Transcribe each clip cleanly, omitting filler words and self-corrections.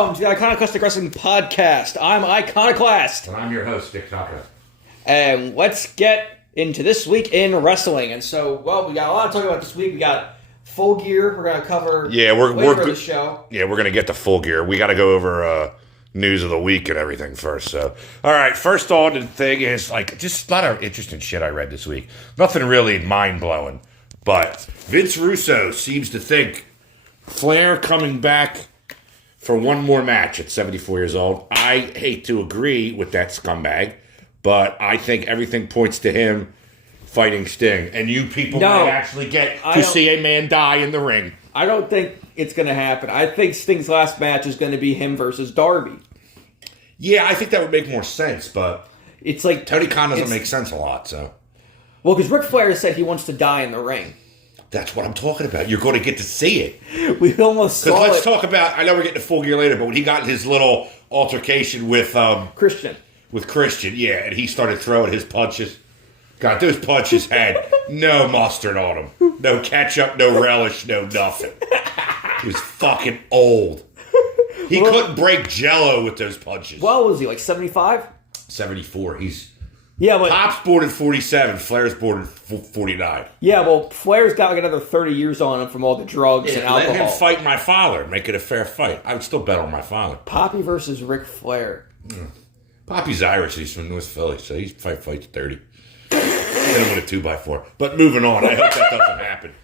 welcome to the Iconoclastic Wrestling Podcast. I'm Iconoclast. And I'm your host, Dick Tucker. And let's get into this week in wrestling. And so, we got a lot to talk about this week. We got Full Gear. We're going to cover we're for the show. Yeah, we're going to get to Full Gear. We got to go over news of the week and everything first. So, all right, first on the thing is just a lot of interesting shit I read this week. Nothing really mind-blowing. But Vince Russo seems to think Flair coming back for one more match at 74 years old. I hate to agree with that scumbag, but I think everything points to him fighting Sting. And you people might actually get to see a man die in the ring. I don't think it's going to happen. I think Sting's last match is going to be him versus Darby. Yeah, I think that would make more sense, but it's like Tony Khan doesn't make sense a lot, so. Well, because Ric Flair said he wants to die in the ring. That's what I'm talking about. You're going to get to see it. We almost saw let's talk about, I know we're getting to Full Gear later, but when he got in his little altercation with Christian. With Christian, yeah, and he started throwing his punches. God, those punches had no mustard on them. No ketchup, no relish, no nothing. He was fucking old. He couldn't break Jell-O with those punches. What was he, like 75? 74. But Pop's born in 47. Flair's born in 49. Yeah, well, Flair's got like another 30 years on him from all the drugs and alcohol. Let him fight my father. Make it a fair fight. I would still bet on my father. Poppy versus Ric Flair. Poppy's Irish. He's from North Philly, so he fights 30. Hit him with a 2x4. But moving on. I hope that doesn't happen.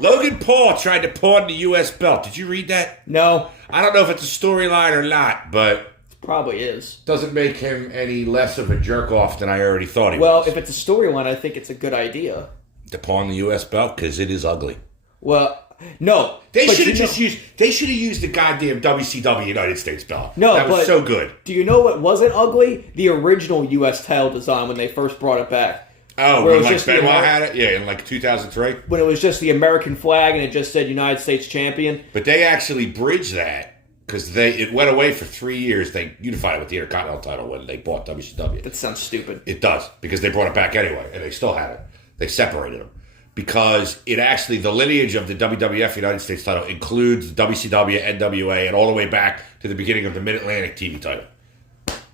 Logan Paul tried to pawn the U.S. belt. Did you read that? No. I don't know if it's a storyline or not, but probably is. Doesn't make him any less of a jerk-off than I already thought he was. Well, if it's a storyline, I think it's a good idea. To pawn the U.S. belt, because it is ugly. Well, no. They should have used the goddamn WCW United States belt. No, that was so good. Do you know what wasn't ugly? The original U.S. title design when they first brought it back. Oh, when Benoit had it? Yeah, in 2003? When it was just the American flag and it just said United States Champion. But they actually bridged that. Because it went away for 3 years. They unified it with the Intercontinental title when they bought WCW. That sounds stupid. It does, because they brought it back anyway, and they still had it. They separated them. Because it actually, the lineage of the WWF United States title includes WCW, NWA, and all the way back to the beginning of the Mid-Atlantic TV title.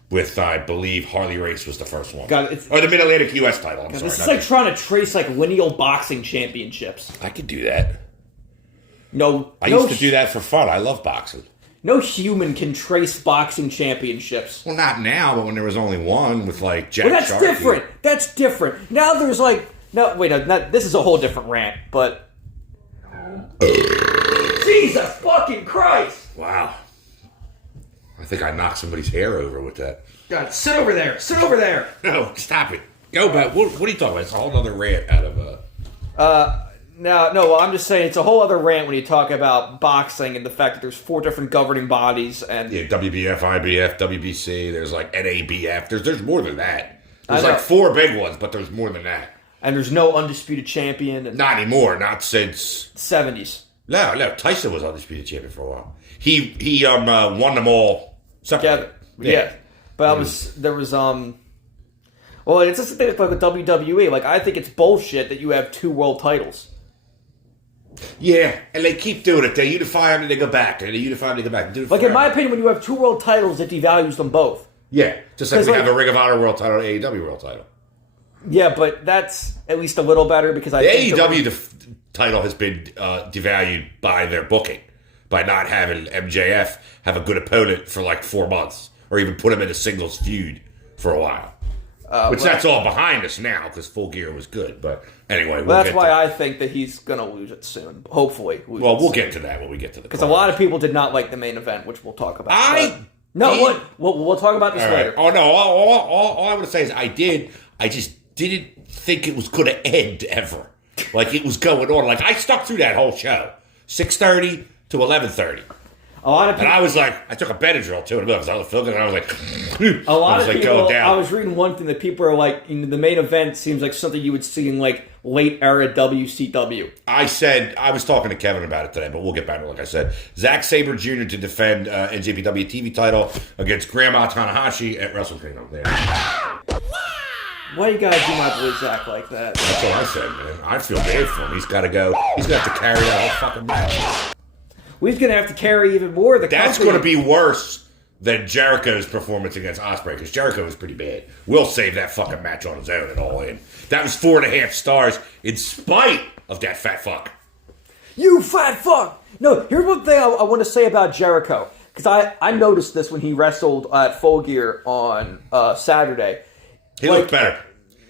With, I believe, Harley Race was the first one. Or the Mid-Atlantic US title, I'm sorry. This is like trying to trace lineal boxing championships. I could do that. I used to do that for fun. I love boxing. No human can trace boxing championships. Well, not now, but when there was only one with Jack Well, that's Sharkey. different. That's different. Now there's this is a whole different rant, but Jesus fucking Christ! Wow. I think I knocked somebody's hair over with that. God, sit over there. Sit over there. No, stop it. Go back. What are you talking about? It's a whole other rant out of No, I'm just saying it's a whole other rant when you talk about boxing and the fact that there's 4 different governing bodies and WBF, IBF, WBC. There's NABF. There's more than that. There's 4 big ones, but there's more than that. And there's no undisputed champion. Not anymore. Not since 70s. No. Tyson was undisputed champion for a while. He won them all separately. Yeah. But there was well, it's just the thing with the WWE. I think it's bullshit that you have 2 world titles. Yeah, and they keep doing it. They unify them and they go back. And they unify them and they go back. In my opinion, when you have 2 world titles, it devalues them both. Yeah, just like we have a Ring of Honor world title and an AEW world title. Yeah, but that's at least a little better because I think AEW title has been devalued by their booking, by not having MJF have a good opponent for 4 months, or even put him in a singles feud for a while. That's all behind us now because Full Gear was good. But anyway, that's why I think that he's going to lose it soon. Hopefully. We'll get to that when we get to the because a lot of people did not like the main event, which we'll talk about. We'll talk about this later. Oh, no. All I want to say is I did. I just didn't think it was going to end ever. It was going on. I stuck through that whole show. 6:30 to 11:30. A lot of people, and I was I took a Benadryl too, because I was feeling, and I was a lot of people, going down. I was reading one thing that people are the main event seems like something you would see in late era WCW. I was talking to Kevin about it today, but we'll get back to it. Like I said, Zack Sabre Jr. to defend NJPW TV title against Grandma Tanahashi at Wrestle Kingdom. Why you gotta do my boy Zack like that? That's what I said, man. I feel bad for him. He's got to go. He's got to carry that whole fucking match. we're going to have to carry even more of the That's company. going to be worse than Jericho's performance against Ospreay, because Jericho was pretty bad. We'll save that fucking match on his own and All In. That was 4.5 stars in spite of that fat fuck. You fat fuck! No, here's one thing I want to say about Jericho. Because I noticed this when he wrestled at Full Gear on Saturday. He looked better.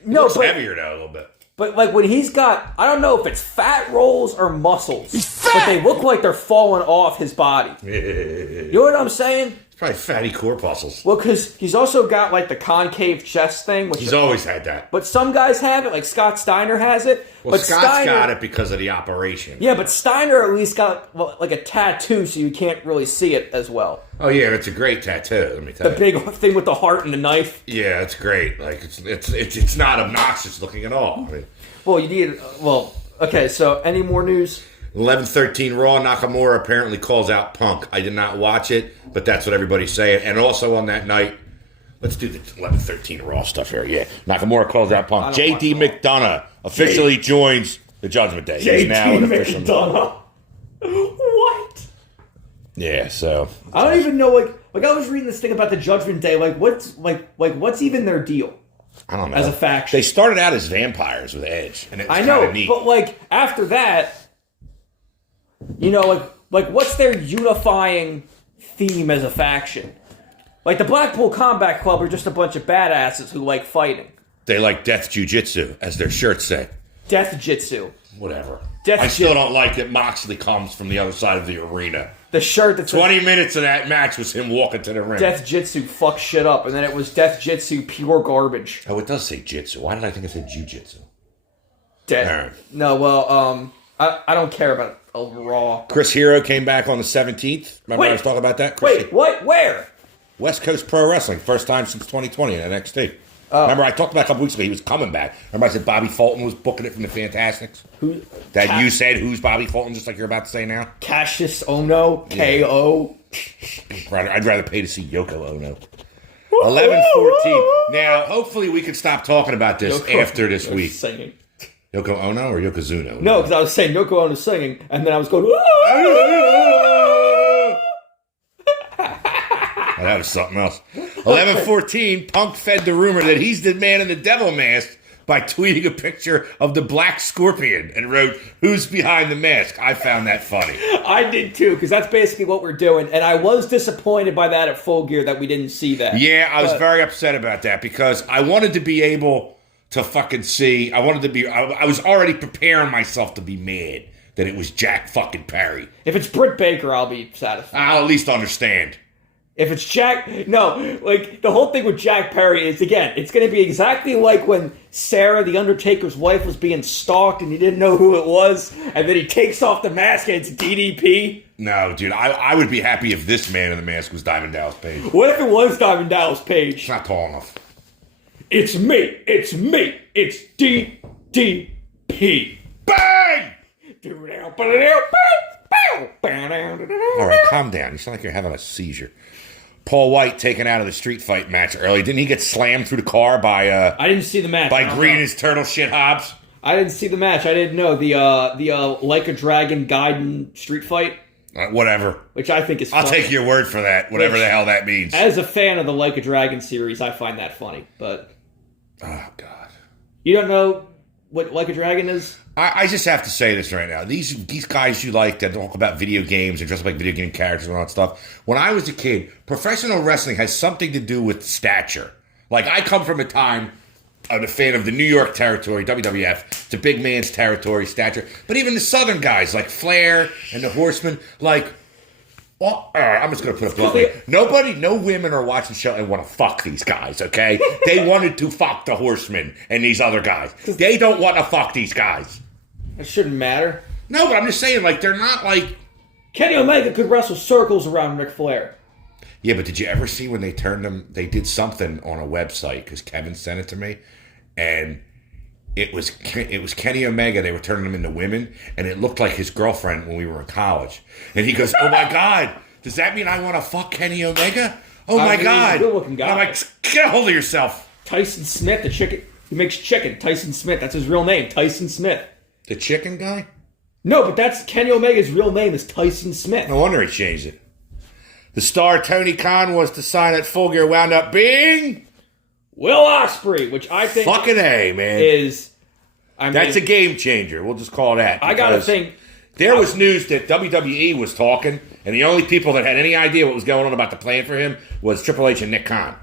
He looks heavier now a little bit. But like when he's got, I don't know if it's fat rolls or muscles. He's fat! But they look like they're falling off his body. You know what I'm saying? Probably fatty corpuscles. Well, because he's also got like the concave chest thing. Which he's always had that. But some guys have it, like Scott Steiner has it. Well, but Scott's got it because of the operation. Yeah, but Steiner at least got like a tattoo, so you can't really see it as well. Oh yeah, it's a great tattoo. Let me tell you. The big thing with the heart and the knife. Yeah, it's great. Like it's not obnoxious looking at all. I mean, well, you need. Well, okay. So, any more news? 11:13 Raw. Nakamura apparently calls out Punk. I did not watch it, but that's what everybody's saying. And also on that night, let's do the 11:13 Raw stuff here. Yeah, Nakamura calls out Punk. JD McDonough officially joins the Judgment Day. He's now an official. McDonough. What? Yeah. So I don't even know. Like I was reading this thing about the Judgment Day. Like what's even their deal? I don't know. As a faction, they started out as vampires with Edge, and it's I know, neat. But like after that. You know, like what's their unifying theme as a faction? Like the Blackpool Combat Club are just a bunch of badasses who like fighting. They like death jujitsu, as their shirts say. Death jitsu. Whatever. I still don't like that Moxley comes from the other side of the arena. The shirt that's 20 minutes of that match was him walking to the ring. Death jitsu fucked shit up, and then it was death jitsu pure garbage. Oh, it does say jitsu. Why did I think it said jujitsu? Death. Right. No, well, I don't care about Raw. Chris Hero came back on the 17th. Remember I was talking about that? What? Where? West Coast Pro Wrestling. First time since 2020 in NXT. Remember I talked about a couple weeks ago, he was coming back. Remember I said Bobby Fulton was booking it from the Fantastics? You said, who's Bobby Fulton, just like you're about to say now? Cassius Ono, K.O. I'd rather pay to see Yoko Ono. 11:14. Now, hopefully we can stop talking about this after this week. Singing. Yoko Ono or Yokozuna? No, because I was saying Yoko Ono singing, and then I was going, Oh, that was something else. 11:14, Punk fed the rumor that he's the man in the devil mask by tweeting a picture of the Black Scorpion and wrote, "Who's behind the mask?" I found that funny. I did too, because that's basically what we're doing. And I was disappointed by that at Full Gear that we didn't see that. Yeah, I was very upset about that because I wanted to be able to fucking see. I was already preparing myself to be mad that it was Jack fucking Perry. If it's Britt Baker, I'll be satisfied. I'll at least understand. If it's Jack, no, like the whole thing with Jack Perry is, again, it's going to be exactly like when Sarah, the Undertaker's wife, was being stalked and he didn't know who it was, and then he takes off the mask and it's DDP. No, dude, I would be happy if this man in the mask was Diamond Dallas Page. What if it was Diamond Dallas Page? It's not tall enough. It's me, it's DDP. Bang! All right, calm down. You sound like you're having a seizure. Paul White taken out of the street fight match early. Didn't he get slammed through the car by I didn't see the match. By Green as Turtle Shit Hobbs? I didn't see the match. I didn't know. The Like a Dragon Gaiden street fight. Whatever. Which I think is funny. I'll take your word for that, whatever the hell that means. As a fan of the Like a Dragon series, I find that funny. But oh, God. You don't know what Like a Dragon is? I just have to say this right now. These guys you like that talk about video games and dress up like video game characters and all that stuff. When I was a kid, professional wrestling has something to do with stature. Like, I come from a time, I'm a fan of the New York territory, WWF. It's a big man's territory, stature. But even the Southern guys, like Flair and the Horsemen, like, well, I'm just going to put it bluntly. No women are watching the show and want to fuck these guys, okay? They wanted to fuck the Horsemen and these other guys. They don't want to fuck these guys. It shouldn't matter. No, but I'm just saying, like, they're not like... Kenny Omega could wrestle circles around Ric Flair. Yeah, but did you ever see when they turned them... They did something on a website, because Kevin sent it to me, and it was Kenny Omega. They were turning him into women, and it looked like his girlfriend when we were in college. And he goes, "Oh, my God, does that mean I want to fuck Kenny Omega? Oh, my God." He's a good-looking guy. I'm like, get a hold of yourself. Tyson Smith, he makes chicken. Tyson Smith, that's his real name, Tyson Smith. The chicken guy? No, but that's Kenny Omega's real name is Tyson Smith. No wonder he changed it. The star Tony Khan was to sign at Full Gear, wound up being Will Ospreay, which I think fucking A, man. is. That's a game changer. We'll just call that. I gotta think. There was news that WWE was talking, and the only people that had any idea what was going on about the plan for him was Triple H and Nick Khan.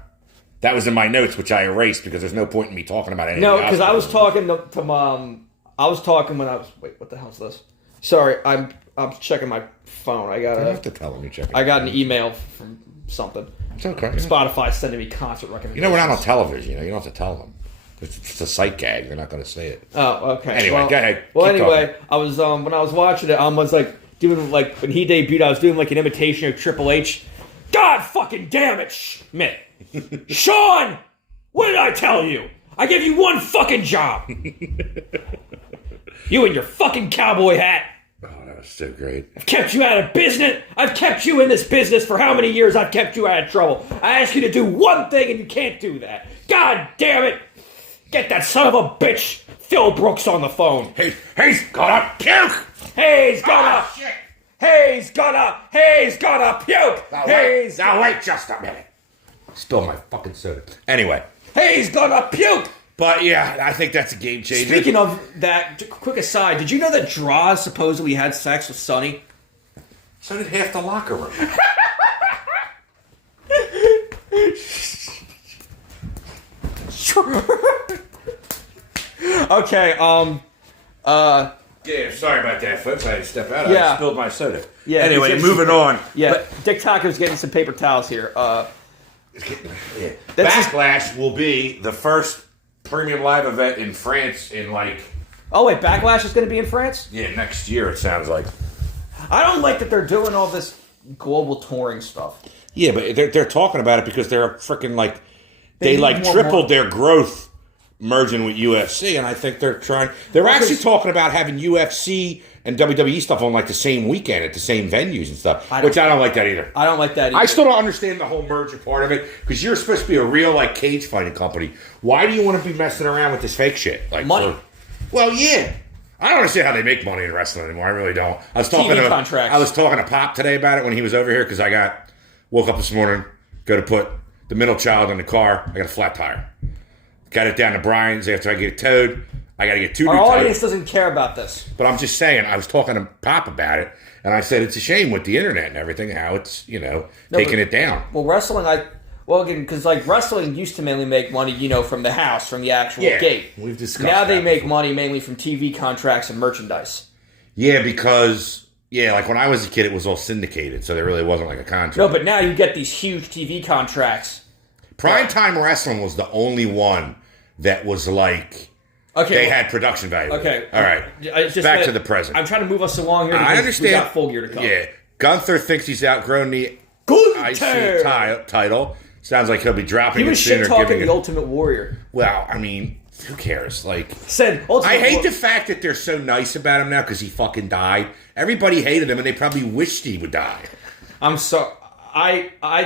That was in my notes, which I erased because there's no point in me talking about anything. No, because I was talking to Mom. I was talking when I was. Wait, what the hell's this? Sorry, I'm checking my phone. You don't have to tell them you're checking. I got an email from something. It's okay. Spotify sending me concert recommendations. You know, we're not on television. You know, you don't have to tell them. It's a sight gag. They're not going to say it. Oh, okay. Anyway, go ahead. Well, Keep anyway, talking. I was when I was watching it, I was like doing like when he debuted, I was doing like an imitation of Triple H. God fucking damn it, Schmidt, Sean, what did I tell you? I gave you one fucking job. You and your fucking cowboy hat. Oh, that was so great. I've kept you out of business. I've kept you in this business for how many years? I've kept you out of trouble. I asked you to do one thing and you can't do that. God damn it. Get that son of a bitch, Phil Brooks, on the phone. He's gonna puke. He's gonna puke. Now wait just a minute. Spill my fucking soda. Anyway. He's gonna puke. But yeah, I think that's a game changer. Speaking of that, quick aside, did you know that Droz supposedly had sex with Sonny? So did half the locker room. Okay, Yeah, sorry about that, folks. I had to step out. Yeah. I spilled my soda. Yeah, Anyway, it's- moving on. yeah, But, Dick Taco's getting some paper towels here. yeah. That's just- Backlash will be the first premium live event in France in Oh wait, Backlash is going to be in France? next year, it sounds like. I don't like that they're doing all this global touring stuff. Yeah, but they're talking about it because they're freaking They they need more tripled money. their growth merging with UFC, and I think they're actually talking about having UFC and WWE stuff on the same weekend at the same venues and stuff, which I don't like that either. I don't like that either. I still don't understand the whole merger part of it because you're supposed to be a real cage fighting company. Why do you want to be messing around with this fake shit? Money. Well, yeah. I don't understand how they make money in wrestling anymore. I really don't. I was talking TV contracts. I was talking to Pop today about it when he was over here because woke up this morning, go to put the middle child in the car. I got a flat tire. Got it down to Brian's after I get it towed. I got to get two new Our tires. audience doesn't care about this. But I'm just saying, I was talking to Pop about it, and I said it's a shame with the internet and everything how it's taking it down. Well, wrestling, again, because wrestling used to mainly make money, from the house, from the actual gate. We've discussed Now they that make before. money mainly from TV contracts and merchandise. Yeah, because when I was a kid, it was all syndicated, so there really wasn't a contract. No, but now you get these huge TV contracts. Primetime Wrestling was the only one that was they had production value. Okay. All right. It's just Back that to the present. I'm trying to move us along here. I because understand. We got Full Gear to come. Yeah. Gunther thinks he's outgrown the Gunther! IC title. Sounds like he'll be dropping He was it soon shit or talking giving the it. Ultimate Warrior. Well, I mean, who cares? Said Ultimate I hate Warrior. the fact that they're so nice about him now because he fucking died. Everybody hated him, and they probably wished he would die. I'm so.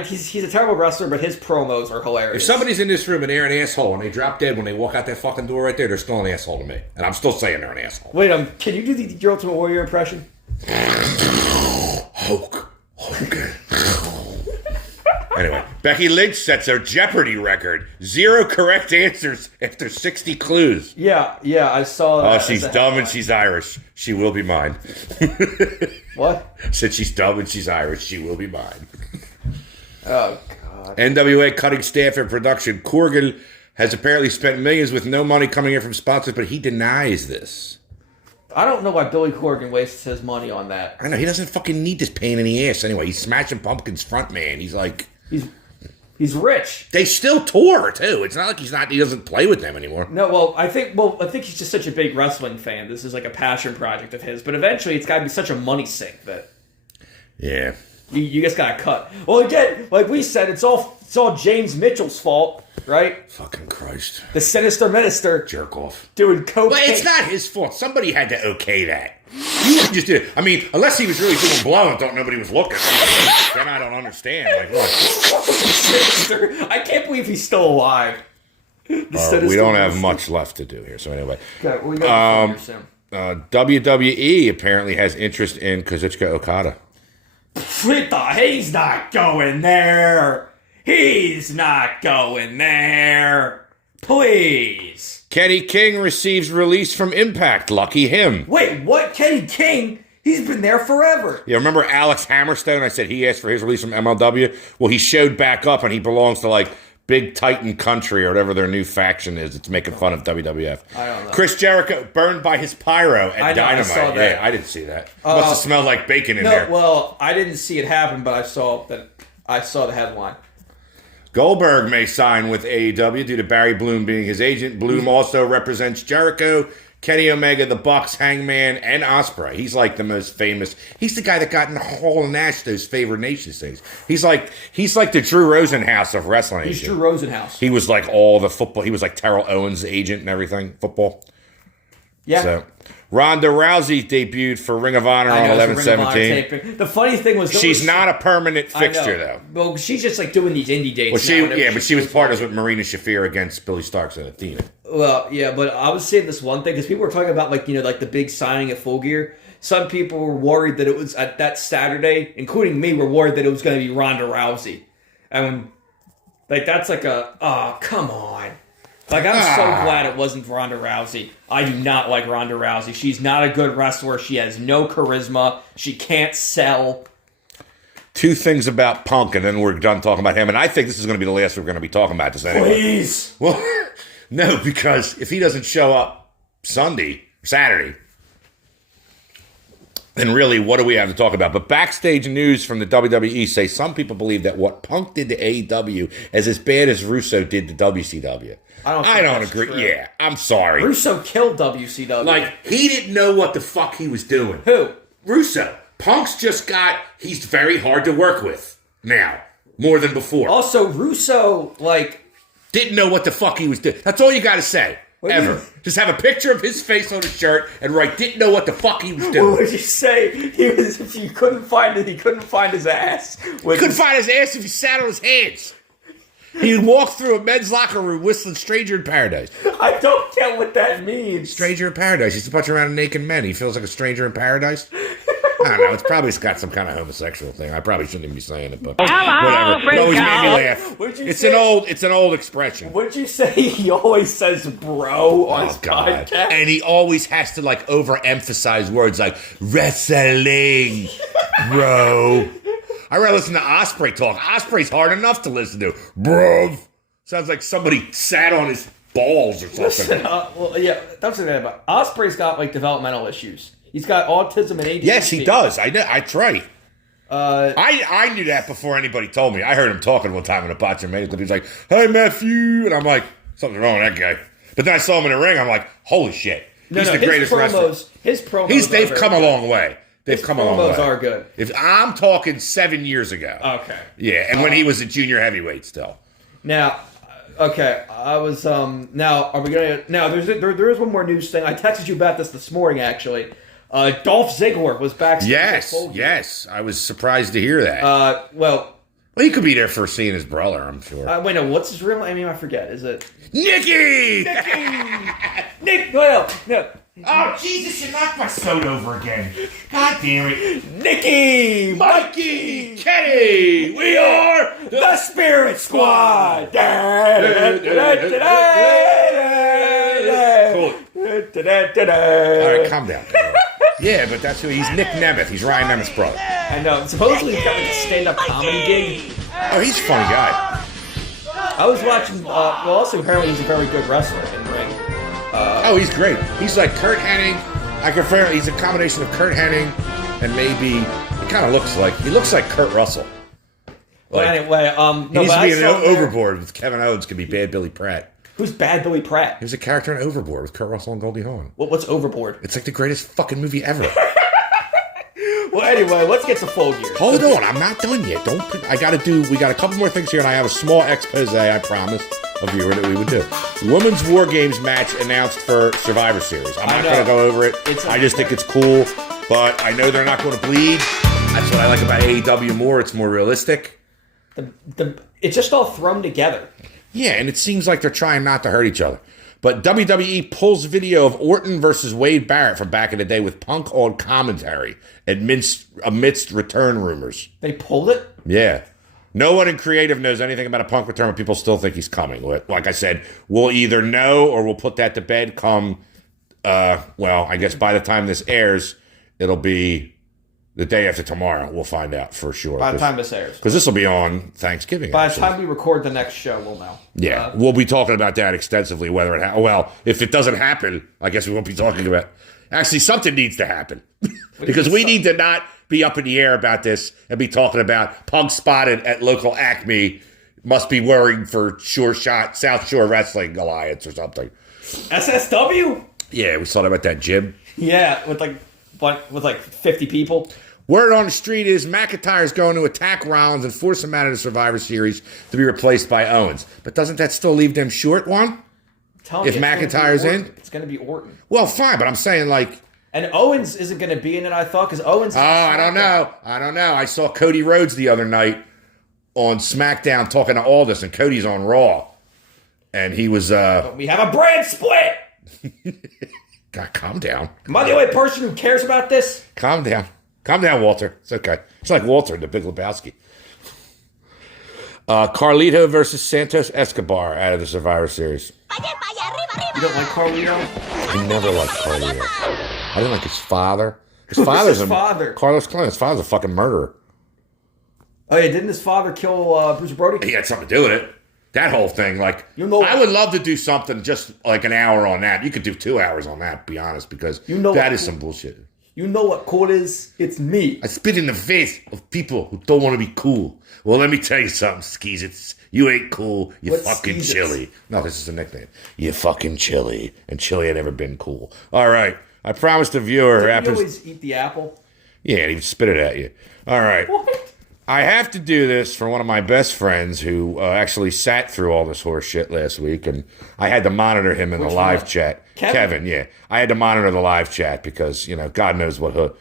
He's a terrible wrestler, but his promos are hilarious. If somebody's in this room and they're an asshole and they drop dead when they walk out that fucking door right there, they're still an asshole to me. And I'm still saying they're an asshole. Wait, can you do your Ultimate Warrior impression? Hulk Hogan. Anyway, Becky Lynch sets a Jeopardy record. 0 correct answers after 60 clues. Yeah, I saw that. Oh, she's dumb and she's Irish. She will be mine. What? Said she's dumb and she's Irish. She will be mine. Oh, God. NWA cutting staff and production. Corgan has apparently spent millions with no money coming in from sponsors, but he denies this. I don't know why Billy Corgan wastes his money on that. I know, he doesn't fucking need this pain in the ass anyway. He's Smashing Pumpkins front man. He's like... He's rich. They still tour, too. It's not like he doesn't play with them anymore. No, I think he's just such a big wrestling fan. This is like a passion project of his. But eventually, it's got to be such a money sink that Yeah. you just got to cut. Well, again, like we said, it's all James Mitchell's fault, right? Fucking Christ. The sinister minister Jerk off. doing cocaine. Well, it's not his fault. Somebody had to okay that. You just did. I mean, unless he was really doing blow and thought nobody was looking. Then I don't understand. What? Sinister. I can't believe he's still alive. We don't have much left to do here. So anyway. Okay, we got soon. WWE apparently has interest in Kazuchika Okada. He's not going there. He's not going there. Please. Kenny King receives release from Impact. Lucky him. Wait, what? Kenny King? He's been there forever. Yeah, remember Alex Hammerstone? I said he asked for his release from MLW. Well, he showed back up, and he belongs to like Big Titan Country or whatever their new faction is. It's making fun of WWF. I don't know. Chris Jericho burned by his pyro at Dynamite. I saw that. Yeah, I didn't see that. Must have smelled like bacon in there. Well, I didn't see it happen, but I saw the headline. Goldberg may sign with AEW due to Barry Bloom being his agent. Bloom also represents Jericho, Kenny Omega, the Bucks, Hangman, and Ospreay. He's like the most famous. He's the guy that got in Hall and Nash those favored nations things. He's like the Drew Rosenhaus of wrestling. He's Drew Rosenhaus. He was like all the football. He was like Terrell Owens' agent and everything. Football. Yeah. So Ronda Rousey debuted for Ring of Honor on 11/17. The funny thing was she's not a permanent fixture though. Well, she's just like doing these indie dates. Well, but she was partners with Marina Shafir against Billy Starks and Athena. Well, yeah, but I was saying this one thing because people were talking about like the big signing at Full Gear. Some people were worried that it was at that Saturday, including me, were worried that it was going to be Ronda Rousey. And like that's like come on. Like, I'm so glad it wasn't Ronda Rousey. I do not like Ronda Rousey. She's not a good wrestler. She has no charisma. She can't sell. Two things about Punk, and then we're done talking about him. And I think this is going to be the last we're going to be talking about this anyway. Please. Well, no, because if he doesn't show up Saturday, then really, what do we have to talk about? But backstage news from the WWE say some people believe that what Punk did to AEW is as bad as Russo did to WCW. I don't agree. True. Yeah, I'm sorry. Russo killed WCW. Like, he didn't know what the fuck he was doing. Who? Russo. Punk's he's very hard to work with now, more than before. Also, Russo, didn't know what the fuck he was doing. That's all you got to say. Ever. Just have a picture of his face on his shirt and write, didn't know what the fuck he was doing. What would you say? If you couldn't find it, he couldn't find his ass. He couldn't find his ass if he sat on his hands. He walked through a men's locker room whistling Stranger in Paradise. I don't get what that means. Stranger in Paradise. He's a bunch around naked men. He feels like a stranger in paradise. I don't know. It's probably got some kind of homosexual thing. I probably shouldn't even be saying it, but whatever. It always made me laugh. It's an old expression. What'd you say? He always says bro on his podcast. And he always has to overemphasize words like wrestling, bro. I rather listen to Ospreay talk. Ospreay's hard enough to listen to. Bruv. Sounds like somebody sat on his balls or something. Listen, don't say that about Ospreay's got developmental issues. He's got autism and ADHD. Yes, he does. That's right. I knew that before anybody told me. I heard him talking one time in a botch and clip. He's like, "Hey, Matthew," and I'm like, "Something's wrong with that guy." But then I saw him in the ring. I'm like, "Holy shit, he's the greatest wrestler." His promos. They've come a long way. They've come a long way. His promos are good. If I'm talking 7 years ago. Okay. Yeah, and when he was a junior heavyweight still. Now, okay, I was now are we gonna now? There is one more news thing. I texted you about this morning actually. Dolph Ziggler was backstage. Yes. I was surprised to hear that. Well, he could be there for seeing his brother, I'm sure. Wait, no, what's his real name? I forget. Is it Nicky? Nick? Well, no. Oh, Jesus, you knocked my soda over again. God damn it. Nicky, Mikey, Kenny, we are the Spirit Squad. Cool. All right, calm down. Yeah, but that's who he's Nick Nemeth. He's Ryan Nemeth's brother. I know. Supposedly he's got a stand-up comedy gig. Oh, he's a funny guy. I was watching. Also apparently he's a very good wrestler in the ring. He's great. He's like Kurt Hennig. I prefer. He's a combination of Kurt Hennig and maybe he looks like Kurt Russell. Well, anyway, he needs to be in Overboard with Kevin Owens. Could be Bad Billy Pratt. Who's Bad Billy Pratt? He was a character in Overboard with Kurt Russell and Goldie Hawn. What's Overboard? It's like the greatest fucking movie ever. Well, anyway, let's get to Full Gear. Hold on, I'm not done yet. We got a couple more things here, and I have a small expose, I promise, of viewer that we would do. Women's War Games match announced for Survivor Series. I'm not going to go over it. I just think it's cool, but I know they're not going to bleed. That's what I like about AEW more. It's more realistic. It's just all thrown together. Yeah, and it seems like they're trying not to hurt each other. But WWE pulls video of Orton versus Wade Barrett from back in the day with Punk on commentary amidst return rumors. They pulled it? Yeah. No one in creative knows anything about a Punk return, but people still think he's coming. Like I said, we'll either know or we'll put that to bed come, I guess by the time this airs, it'll be the day after tomorrow. We'll find out for sure. By the time this airs. Because this will be on Thanksgiving. By the time we record the next show, we'll know. Yeah, we'll be talking about that extensively, whether it if it doesn't happen, I guess we won't be talking about. Actually, something needs to happen. Because we need to not be up in the air about this and be talking about Punk spotted at local Acme, must be worrying for South Shore Wrestling Alliance or something. SSW? Yeah, we saw about that gym. Yeah, with 50 people. Word on the street is McIntyre's going to attack Rollins and force him out of the Survivor Series to be replaced by Owens. But doesn't that still leave them short one? If McIntyre's in? It's going to be Orton. Well, fine, but I'm saying And Owens isn't going to be in it, I thought, because Owens... I don't know. I saw Cody Rhodes the other night on SmackDown talking to Aldis, and Cody's on Raw. And he was... But we have a brand split! God, calm down. Am I the only person who cares about this? Calm down. Calm down, Walter. It's okay. It's like Walter in The Big Lebowski. Carlito versus Santos Escobar out of the Survivor Series. You don't like Carlito? I never liked Carlito. I didn't like his father. His father? Carlos Colon. His father's a fucking murderer. Oh yeah, didn't his father kill Bruce Brody? He had something to do with it. That whole thing, I would love to do something just like an hour on that. You could do 2 hours on that, to be honest, because that is some bullshit. You know what cool is? It's me. I spit in the face of people who don't want to be cool. Well, let me tell you something, Skeezits. You ain't cool. You fucking Skeezits? chilly. No, this is a nickname. You fucking chilly. And chilly ain't never been cool. All right. I promised the viewer. Did you always eat the apple? Yeah, and he would spit it at you. All right. What? I have to do this for one of my best friends who actually sat through all this horse shit last week, and I had to monitor him in the live chat. Kevin, yeah. I had to monitor the live chat because, God knows what What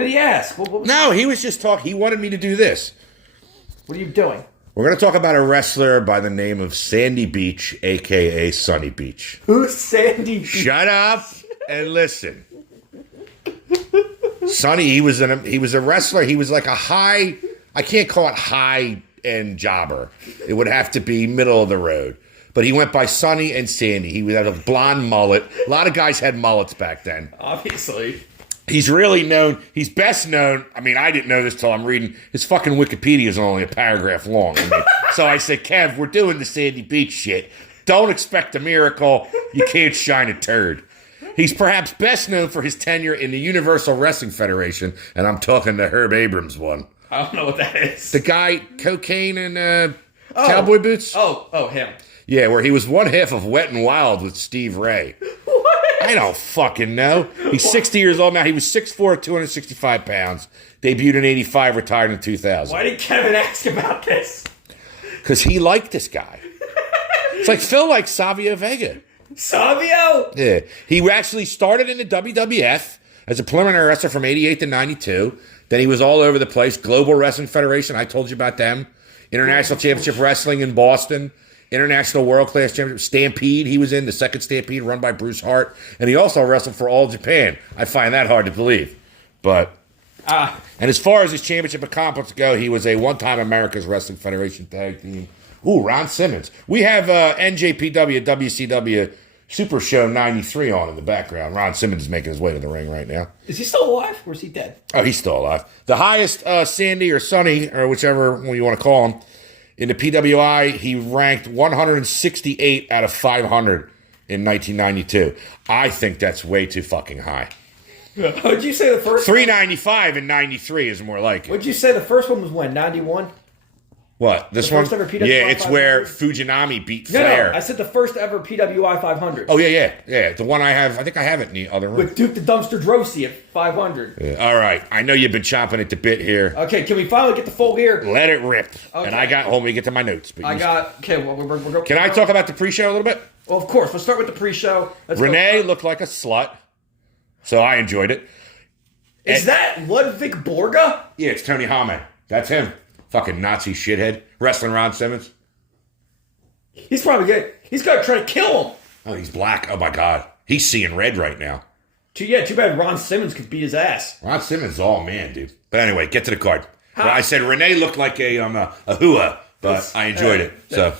did he ask? No, he was just talking. He wanted me to do this. What are you doing? We're going to talk about a wrestler by the name of Sandy Beach, a.k.a. Sunny Beach. Who's Sandy Beach? Shut up and listen. Sonny, he was a wrestler. He was like I can't call it high-end jobber. It would have to be middle of the road. But he went by Sonny and Sandy. He had a blonde mullet. A lot of guys had mullets back then. Obviously. He's really known. He's best known. I mean, I didn't know this till I'm reading. His fucking Wikipedia is only a paragraph long. So I said, Kev, we're doing the Sandy Beach shit. Don't expect a miracle. You can't shine a turd. He's perhaps best known for his tenure in the Universal Wrestling Federation, and I'm talking the Herb Abrams one. I don't know what that is. The guy, cocaine and cowboy boots? Oh, him. Yeah, where he was one half of Wet and Wild with Steve Ray. What? I don't fucking know. He's 60 years old now. He was 6'4", 265 pounds. Debuted in 85, retired in 2000. Why did Kevin ask about this? Because he liked this guy. It's like Phil likes Savio Vega. Savio? Yeah. He actually started in the WWF as a preliminary wrestler from 88 to 92. Then he was all over the place. Global Wrestling Federation, I told you about them. International Championship Wrestling in Boston. International World Class Championship. Stampede, he was in the second Stampede run by Bruce Hart. And he also wrestled for All Japan. I find that hard to believe. But... and as far as his championship accomplishments go, he was a one-time America's Wrestling Federation tag team. Ooh, Ron Simmons. We have NJPW, WCW Super Show 93 on in the background. Ron Simmons is making his way to the ring right now. Is he still alive or is he dead? Oh, he's still alive. The highest Sandy or Sonny, or whichever one you want to call him, in the PWI, he ranked 168 out of 500 in 1992. I think that's way too fucking high. What'd you say the first 395 and 93 is more like it. What'd you say the first one was when? 91? What? This The one? first ever PWI Yeah, it's 500? where Fujinami beat Flair. No, I said the first ever PWI 500. Oh, yeah. The one I have, I think I have it in the other room. With Duke the Dumpster Drosy at 500. Yeah. All right. I know you've been chomping at the bit here. Okay, can we finally get the full here? Let it rip. Okay. And hold me, get to my notes. But Okay, well, we're going. Can I talk about the pre-show a little bit? Well, of course. Let's start with the pre-show. Renee looked like a slut, so I enjoyed it. Is that Ludwig Borga? Yeah, it's Tony Hama. That's him. Fucking Nazi shithead. Wrestling Ron Simmons. He's probably good. He's going to try to kill him. Oh, he's black. Oh, my God. He's seeing red right now. Too bad Ron Simmons could beat his ass. Ron Simmons is all man, dude. But anyway, get to the card. Well, I said Renee looked like a hua, but I enjoyed it. So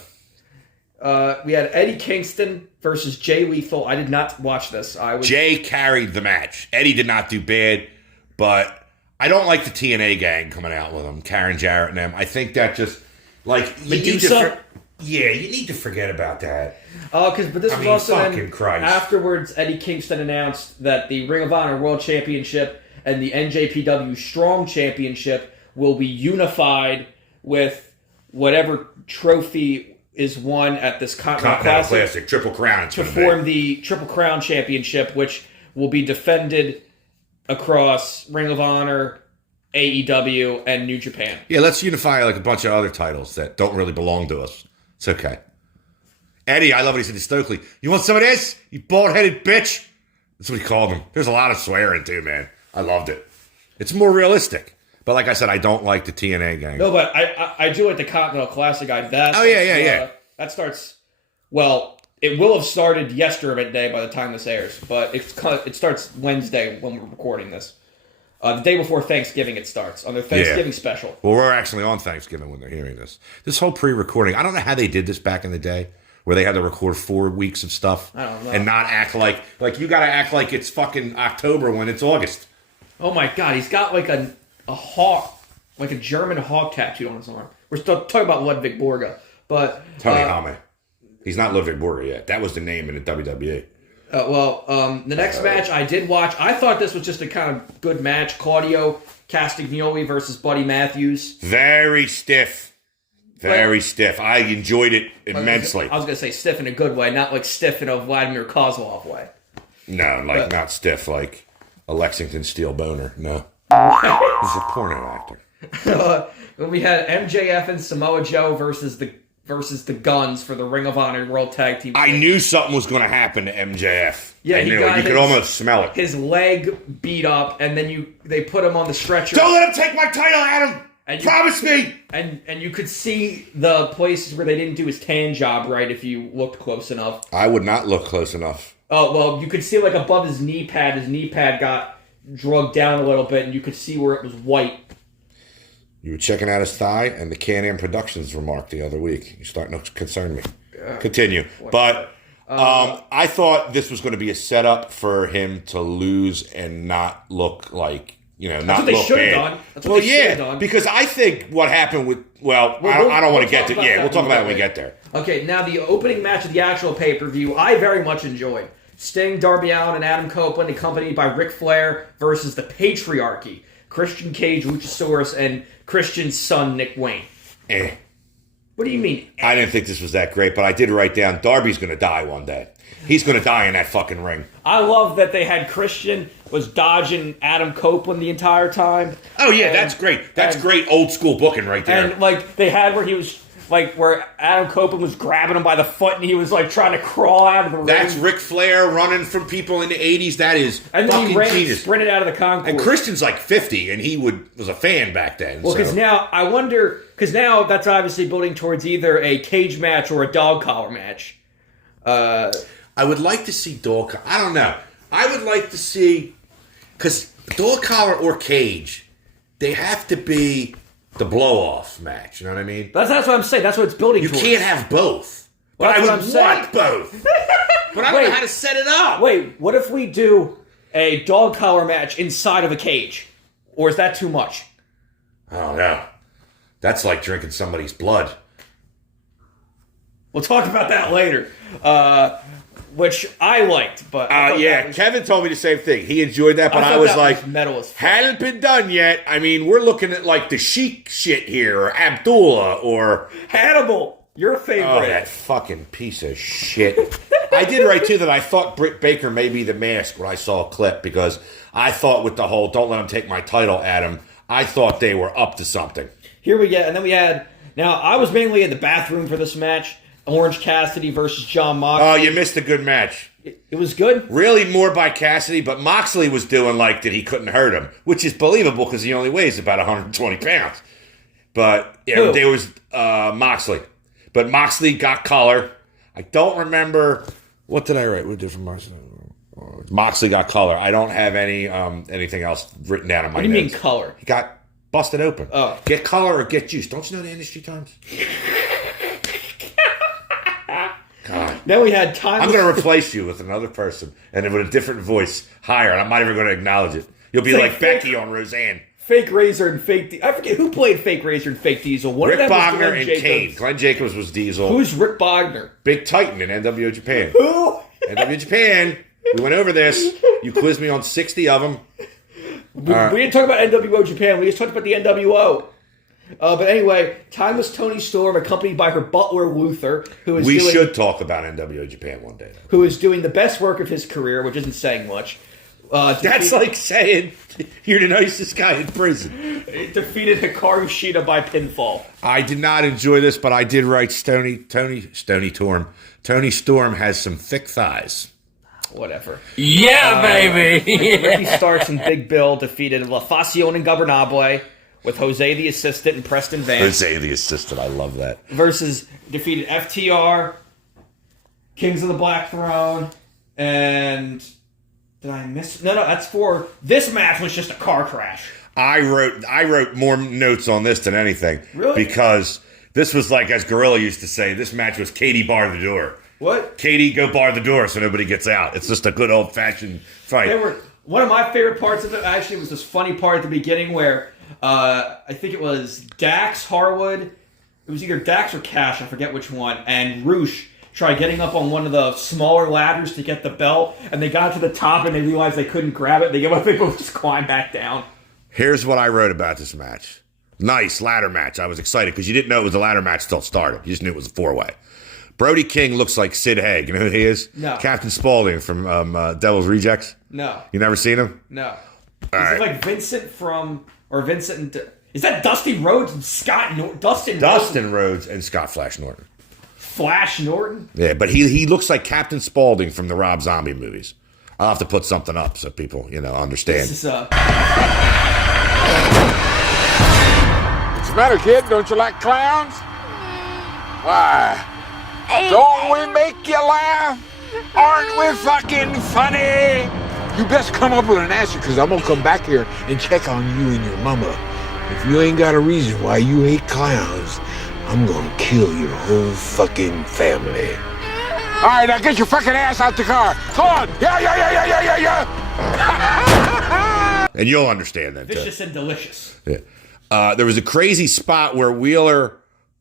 we had Eddie Kingston versus Jay Lethal. I did not watch this. Jay carried the match. Eddie did not do bad, but I don't like the TNA gang coming out with him, Karen Jarrett and them. I think that just Medusa. You need to forget about that. But this was also fucking Christ. Afterwards, Eddie Kingston announced that the Ring of Honor World Championship and the NJPW Strong Championship will be unified with whatever trophy is won at this Continental Classic Triple Crown to form the Triple Crown Championship, which will be defended across Ring of Honor, AEW, and New Japan. Yeah, let's unify like a bunch of other titles that don't really belong to us. It's okay. Eddie, I love what he said to Stokely. You want some of this? You bald-headed bitch? That's what he called him. There's a lot of swearing too, man. I loved it. It's more realistic. But like I said, I don't like the TNA gang. No, but I do like the Continental Classic guy. Yeah. That starts, well, it will have started yesterday by the time this airs, but it starts Wednesday when we're recording this. The day before Thanksgiving it starts, on their Thanksgiving special. Well, we're actually on Thanksgiving when they're hearing this. This whole pre-recording, I don't know how they did this back in the day, where they had to record 4 weeks of stuff. I don't know. And not act like you got to act like it's fucking October when it's August. Oh my God, he's got like a hawk, like a German hawk tattooed on his arm. We're still talking about Ludwig Borga, but Tony Hame. He's not Ludwig Borga yet. That was the name in the WWE. The next match I did watch, I thought this was just a kind of good match. Claudio Castagnoli versus Buddy Matthews. Very stiff. Very stiff. I enjoyed it immensely. I was going to say stiff in a good way, not like stiff in a Vladimir Kozlov way. No, not stiff like a Lexington Steel boner. No. He's a porno actor. We had MJF and Samoa Joe versus the Guns for the Ring of Honor World Tag Team. I knew something was going to happen to MJF. Yeah, you could almost smell it. His leg beat up, and then they put him on the stretcher. Don't let him take my title, Adam. Promise me. And you could see the places where they didn't do his tan job right if you looked close enough. I would not look close enough. Oh, well, you could see like above his knee pad. His knee pad got drugged down a little bit, and you could see where it was white. You were checking out his thigh, and the Can-Am Productions remark the other week. You're starting to concern me. Continue. But I thought this was going to be a setup for him to lose and not look like, not look bad. That's what they should have done. Because I think what happened with, I don't want to get to, we'll talk about it when we get there. Okay, now the opening match of the actual pay-per-view, I very much enjoyed. Sting, Darby Allin, and Adam Copeland, accompanied by Ric Flair versus the Patriarchy. Christian Cage, Luchasaurus, and Christian's son, Nick Wayne. What do you mean? I didn't think this was that great, but I did write down Darby's going to die one day. He's going to die in that fucking ring. I love that they had Christian was dodging Adam Copeland the entire time. Oh, yeah, that's great. That's great old school booking right there. And, they had where he was... where Adam Copeland was grabbing him by the foot and he was, trying to crawl out of the ring. That's Ric Flair running from people in the 80s. That is and then fucking genius. Sprinted out of the concourse. And Christian's 50, and he was a fan back then. Well, because now, I wonder... Because now that's obviously building towards either a cage match or a dog collar match. I would like to see dog collar. I don't know. I would like to see... Because dog collar or cage, they have to be... the blow-off match, you know what I mean? That's what I'm saying. That's what it's building towards. You can't have both. Well, but I would want both. But I don't know how to set it up. Wait, what if we do a dog collar match inside of a cage? Or is that too much? Oh, no. That's like drinking somebody's blood. We'll talk about that later. Which I liked, but... Kevin told me the same thing. He enjoyed that, but I was like, metal as fuck. Hadn't been done yet. I mean, we're looking at the Sheik shit here, or Abdullah, or... Hannibal, your favorite. Oh, that fucking piece of shit. I did write, too, that I thought Britt Baker may be the mask when I saw a clip, because I thought with the whole, don't let him take my title, Adam, I thought they were up to something. Here we get, and then we had... Now, I was mainly in the bathroom for this match. Orange Cassidy versus John Moxley. Oh, you missed a good match. It was good? Really more by Cassidy, but Moxley was doing that he couldn't hurt him, which is believable because he only weighs about 120 pounds. But there was Moxley. But Moxley got color. I don't remember. What did I write? What did for Moxley? Moxley got color. I don't have anything else written down in my notes. What do you notes. mean color? He got busted open. Oh. Get color or get juice. Don't you know the industry terms? God. Then we had time. I'm going to replace you with another person and with a different voice, higher, and I'm not even going to acknowledge it. You'll be like Becky on Roseanne. Fake Razor and Fake I forget who played Fake Razor and Fake Diesel. One Rick of them was Bogner Glenn and Jacobs. Kane. Glenn Jacobs was Diesel. Who's Rick Bogner? Big Titan in NWO Japan. Who? NWO Japan. We went over this. You quizzed me on 60 of them. We didn't talk about NWO Japan. We just talked about the NWO. But anyway, timeless Tony Storm, accompanied by her butler Luther, who is We should talk about NWO Japan one day. Who is doing the best work of his career, which isn't saying much. That's like saying you're the nicest guy in prison. Defeated Hikaru Shida by pinfall. I did not enjoy this, but I did write Stony Storm. Tony Storm has some thick thighs. Whatever. Yeah, baby! Ricky Starks and Big Bill defeated La Facion and Gobernable with Jose the assistant and Preston Vance. Jose the assistant, I love that. Versus defeated FTR, Kings of the Black Throne, and... Did I miss? No, that's for... This match was just a car crash. I wrote more notes on this than anything. Really? Because this was like, as Gorilla used to say, this match was Katie bar the door. What? Katie, go bar the door so nobody gets out. It's just a good old-fashioned fight. One of my favorite parts of it, actually, was this funny part at the beginning where I think it was Dax Harwood. It was either Dax or Cash, I forget which one, and Roosh tried getting up on one of the smaller ladders to get the belt, and they got to the top and they realized they couldn't grab it. They both just climb back down. Here's what I wrote about this match. Nice ladder match. I was excited because you didn't know it was a ladder match till it started. You just knew it was a four-way. Brody King looks like Sid Haig. You know who he is? No. Captain Spaulding from Devil's Rejects. No. You never seen him? No. Is All right. it like Vincent from... Or Vincent and... Is that Dusty Rhodes and Scott Norton? Dustin Rhodes and Scott Flash Norton. Flash Norton? Yeah, but he looks like Captain Spaulding from the Rob Zombie movies. I'll have to put something up so people, understand. This is, What's the matter, kid? Don't you like clowns? Why? Don't we make you laugh? Aren't we fucking funny? You best come up with an answer, because I'm going to come back here and check on you and your mama. If you ain't got a reason why you hate clowns, I'm going to kill your whole fucking family. All right, now get your fucking ass out the car. Come on. Yeah. And you'll understand that, too. vicious and delicious. Yeah. There was a crazy spot where Wheeler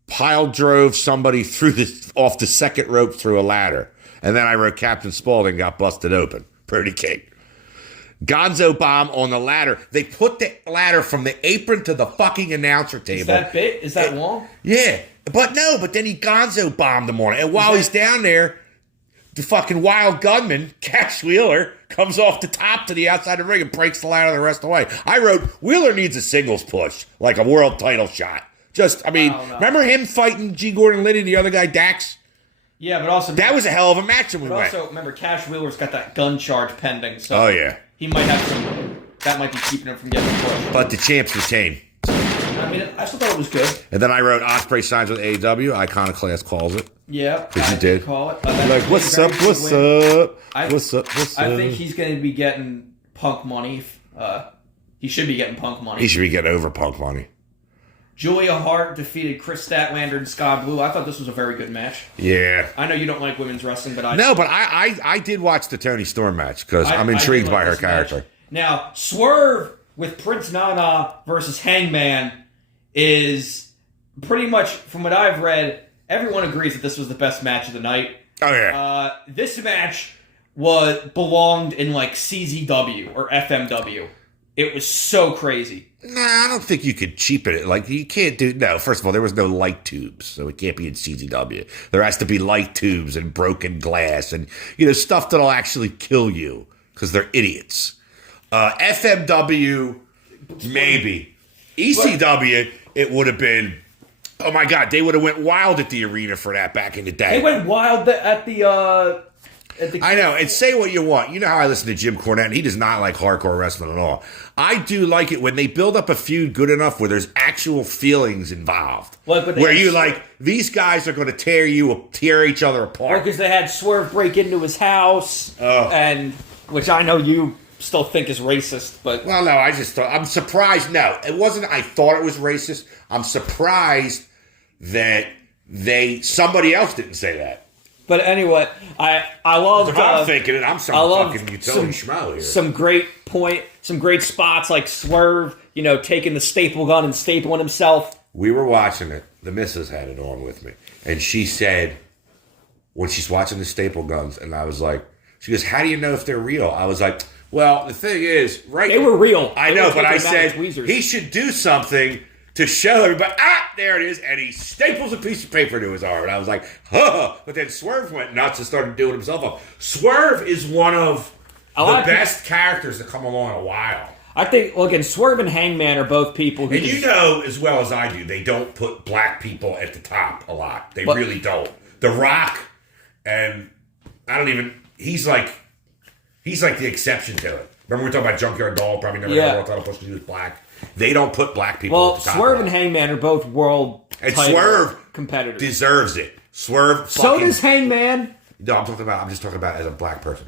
pile drove somebody off the second rope through a ladder. And then I wrote Captain Spaulding got busted open. Brody King. Gonzo bomb on the ladder. They put the ladder from the apron to the fucking announcer table. Is that big? Is that long? Yeah. But then he Gonzo bombed him on it. And while he's down there, the fucking wild gunman, Cash Wheeler, comes off the top to the outside of the ring and breaks the ladder the rest of the way. I wrote, Wheeler needs a singles push, like a world title shot. Remember him fighting G. Gordon Liddy, the other guy, Dax? Yeah, but also... That was a hell of a match when we went. Also, remember, Cash Wheeler's got that gun charge pending, so... Oh, yeah. He might have some... That might be keeping him from getting pushed. But the champs retain. I mean, I still thought it was good. And then I wrote Ospreay signs with AEW. Iconoclast calls it. Yeah. Because you did. Call it. Like, what's up? I think he's going to be getting Punk money. He should be getting Punk money. He should be getting over Punk money. Julia Hart defeated Chris Statlander and Scott Blue. I thought this was a very good match. Yeah. I know you don't like women's wrestling, but I did watch the Toni Storm match because I'm intrigued by her character. Match. Now, Swerve with Prince Nana versus Hangman is pretty much, from what I've read, everyone agrees that this was the best match of the night. Oh, yeah. This match belonged in like CZW or FMW. It was so crazy. Nah, I don't think you could cheapen it. Like, you can't do... No, first of all, there was no light tubes, so it can't be in CZW. There has to be light tubes and broken glass and, stuff that'll actually kill you because they're idiots. FMW, maybe. ECW, it would have been... Oh, my God, they would have went wild at the arena for that back in the day. They went wild at the I know, and say what you want. You know how I listen to Jim Cornette, and he does not like hardcore wrestling at all. I do like it when they build up a feud good enough where there's actual feelings involved. Where you like, these guys are going to tear each other apart. Because they had Swerve break into his house, and which I know you still think is racist, but... Well, no, I just thought... I'm surprised. No, it wasn't... I thought it was racist. I'm surprised that somebody else didn't say that. But anyway, I love... If I'm thinking it, I'm some fucking utility schmo here. Some great spots like Swerve, taking the staple gun and stapling himself. We were watching it. The missus had it on with me. And she said, when she's watching the staple guns, and I was like... She goes, how do you know if they're real? I was like, well, the thing is... They were real. I know, but I said, he should do something... to show everybody, there it is, and he staples a piece of paper to his arm. And I was like, huh. But then Swerve went nuts and started doing himself up. Swerve is one of the best characters that come along in a while. I think, again, Swerve and Hangman are both people who... And you know as well as I do, they don't put black people at the top a lot. They really don't. The Rock, and I don't even... He's like the exception to it. Remember we were talking about Junkyard Dog, probably never had a world title push because he was black. They don't put black people at the top. Swerve and Hangman are both world Swerve competitors. Deserves it. Swerve so does Hangman. No, I'm just talking about as a black person.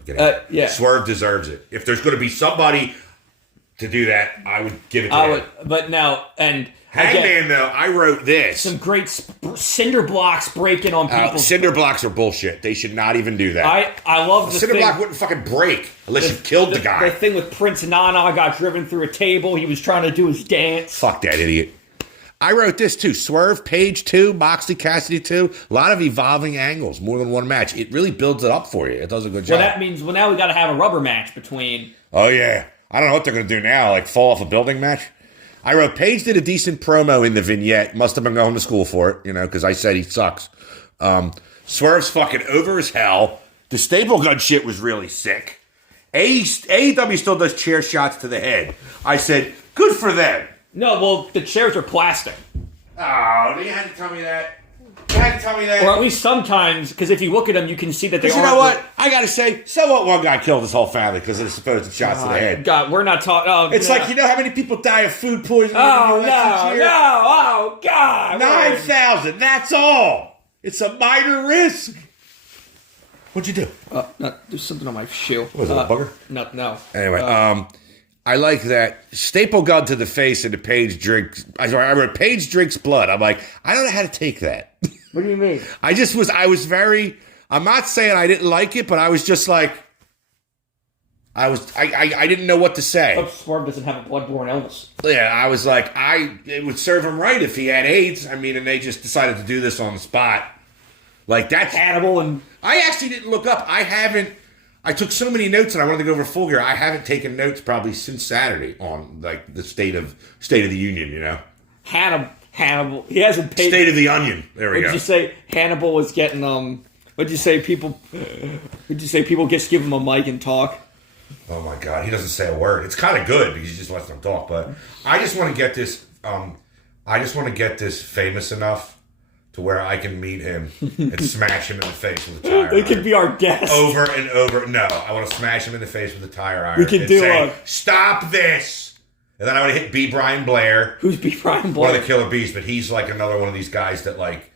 Yeah. Swerve deserves it. If there's going to be somebody to do that, I would give it to him. But now, and Hangman, though, I wrote this. Some great cinder blocks breaking on people. Cinder blocks are bullshit. They should not even do that. I love the cinder block wouldn't fucking break unless you killed the guy. The thing with Prince Nana got driven through a table. He was trying to do his dance. Fuck that idiot. I wrote this too. Swerve, Page 2, Moxley, Cassidy 2. A lot of evolving angles, more than one match. It really builds it up for you. It does a good job. Well, that means now we got to have a rubber match between. Oh, yeah. I don't know what they're going to do now, like fall off a building match. I wrote, Paige did a decent promo in the vignette. Must have been going to school for it, because I said he sucks. Swerve's fucking over as hell. The staple gun shit was really sick. AEW still does chair shots to the head. I said, good for them. No, well, the chairs are plastic. Oh, you had to tell me that. You had to tell me that. Or at least sometimes, because if you look at them, you can see that they are. You know what? I got to say, so what? One guy killed his whole family because of the supposed shots to the head. God, we're not talking. Oh, it's like, how many people die of food poisoning? Oh, oh, God. 9,000. That's all. It's a minor risk. What'd you do? There's something on my shoe. What was it, a bugger? No. Anyway, I like that staple gun to the face and the Paige drinks. I wrote Paige drinks blood. I'm like, I don't know how to take that. What do you mean? I was very. I'm not saying I didn't like it, but I was just like, I didn't know what to say. Hope Swerve doesn't have a bloodborne illness. Yeah, I was like, it would serve him right if he had AIDS. I mean, and they just decided to do this on the spot. Like that's Hannibal and I actually didn't look up. I took so many notes and I wanted to go over full gear. I haven't taken notes probably since Saturday on like the state of the union. Hannibal. He hasn't paid. State of the onion. There we go. Would you say Hannibal was getting Would you say people just give him a mic and talk? Oh my God, he doesn't say a word. It's kind of good because he just lets them talk. But I just want to get this. I just want to get this famous enough to where I can meet him and smash him in the face with a tire iron. It could be our guest. Over and over. No, I want to smash him in the face with a tire iron. We can do say, stop this. And then I want to hit B. Brian Blair. Who's B. Brian Blair? One of the Killer Bees, but he's like another one of these guys that like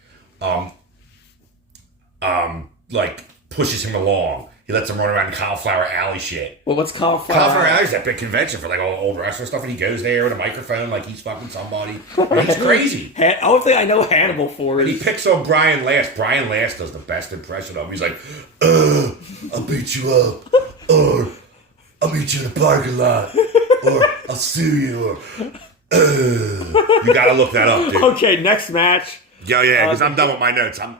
pushes him along. He lets him run around Cauliflower Alley shit. Well, what's Cauliflower Alley? Cauliflower Alley is that big convention for like all old wrestler stuff, and he goes there with a microphone like he's fucking somebody. He's crazy. The only thing I know Hannibal for is... He picks on Brian Last. Brian Last does the best impression of him. He's like, I'll beat you up, or I'll meet you in the parking lot, or I'll sue you, or you gotta look that up, dude. Okay, next match. Yeah, because I'm done with my notes. I'm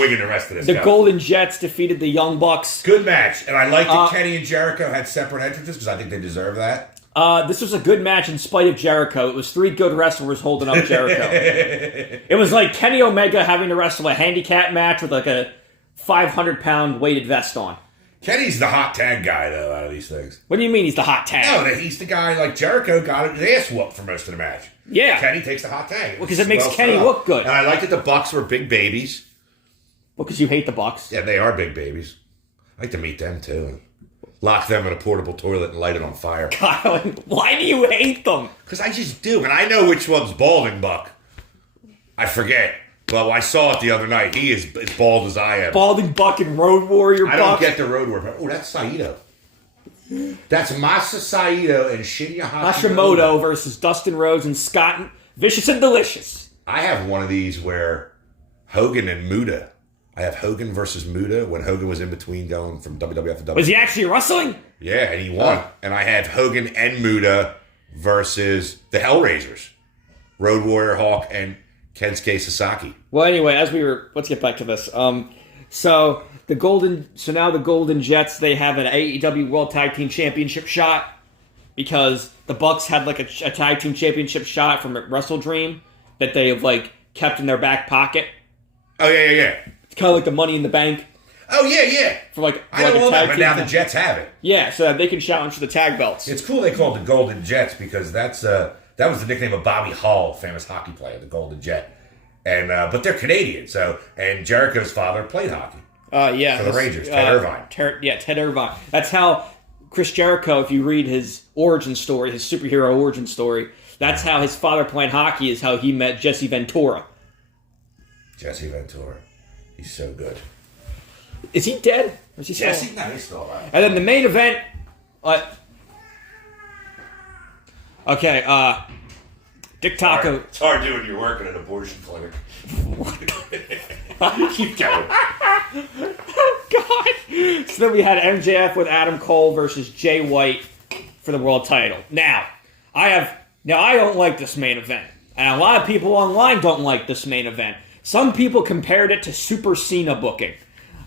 winging the rest of this. The Golden Jets defeated the Young Bucks. Good match, and I like that Kenny and Jericho had separate entrances because I think they deserve that. This was a good match in spite of Jericho. It was three good wrestlers holding up Jericho. It was like Kenny Omega having to wrestle a handicap match with like a 500-pound weighted vest on. Kenny's the hot tag guy, though, out of these things. What do you mean he's the hot tag? No, he's the guy, like Jericho got his ass whooped for most of the match. Yeah. Kenny takes the hot tag. Because it makes Kenny look good. And I like that the Bucks were big babies. Well, because you hate the Bucks. Yeah, they are big babies. I'd like to meet them too and lock them in a portable toilet and light it on fire. Kyle, why do you hate them? Because I just do, and I know which one's Balding Buck. I forget. Well, I saw it the other night. He is as bald as I am. Balding Buck and Road Warrior Buck. I don't get the Road Warrior. Oh, that's Saito. That's Masa Saito and Shinya Hashimoto versus Dustin Rhodes and Scott Vicious and Delicious. I have one of these where Hogan and Muda. I have Hogan versus Muda when Hogan was in between going from WWF to WWE. Was he actually wrestling? Yeah, and he won. And I have Hogan and Muda versus the Hellraisers. Road Warrior Hawk and Kensuke Sasaki. Well, anyway, let's get back to this. So now the Golden Jets, they have an AEW World Tag Team Championship shot because the Bucks had like a tag team championship shot from Wrestle Dream that they have like kept in their back pocket. Oh yeah. It's kind of like the Money in the Bank. Oh yeah. For like I don't know that, but now the team. Jets have it. Yeah, so that they can challenge for the tag belts. It's cool they called it the Golden Jets because that was the nickname of Bobby Hall, famous hockey player, the Golden Jet. And but they're Canadian, and Jericho's father played hockey. Yeah, for the Rangers, Ted Irvine. Ted Irvine. That's how Chris Jericho, if you read his origin story, his superhero origin story, that's how his father playing hockey is how he met Jesse Ventura. Jesse Ventura. He's so good. Is he dead? Or is he still? Jesse? No, he's still alive. And then the main event. Dick Taco. It's hard doing your work at an abortion clinic. Keep going. God. So then we had MJF with Adam Cole versus Jay White for the world title. Now I don't like this main event, and a lot of people online don't like this main event. Some people compared it to Super Cena booking.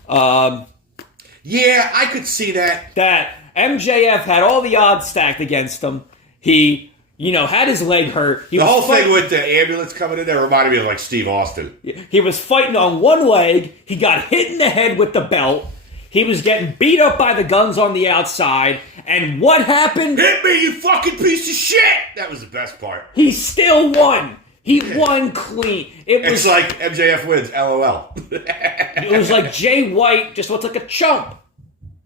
Yeah, I could see that. That MJF had all the odds stacked against him. He, had his leg hurt. The whole thing with the ambulance coming in there reminded me of like Steve Austin. He was fighting on one leg. He got hit in the head with the belt. He was getting beat up by the guns on the outside. And what happened? Hit me, you fucking piece of shit! That was the best part. He still won. He won clean. It's like MJF wins, LOL. It was like Jay White just looked like a chump.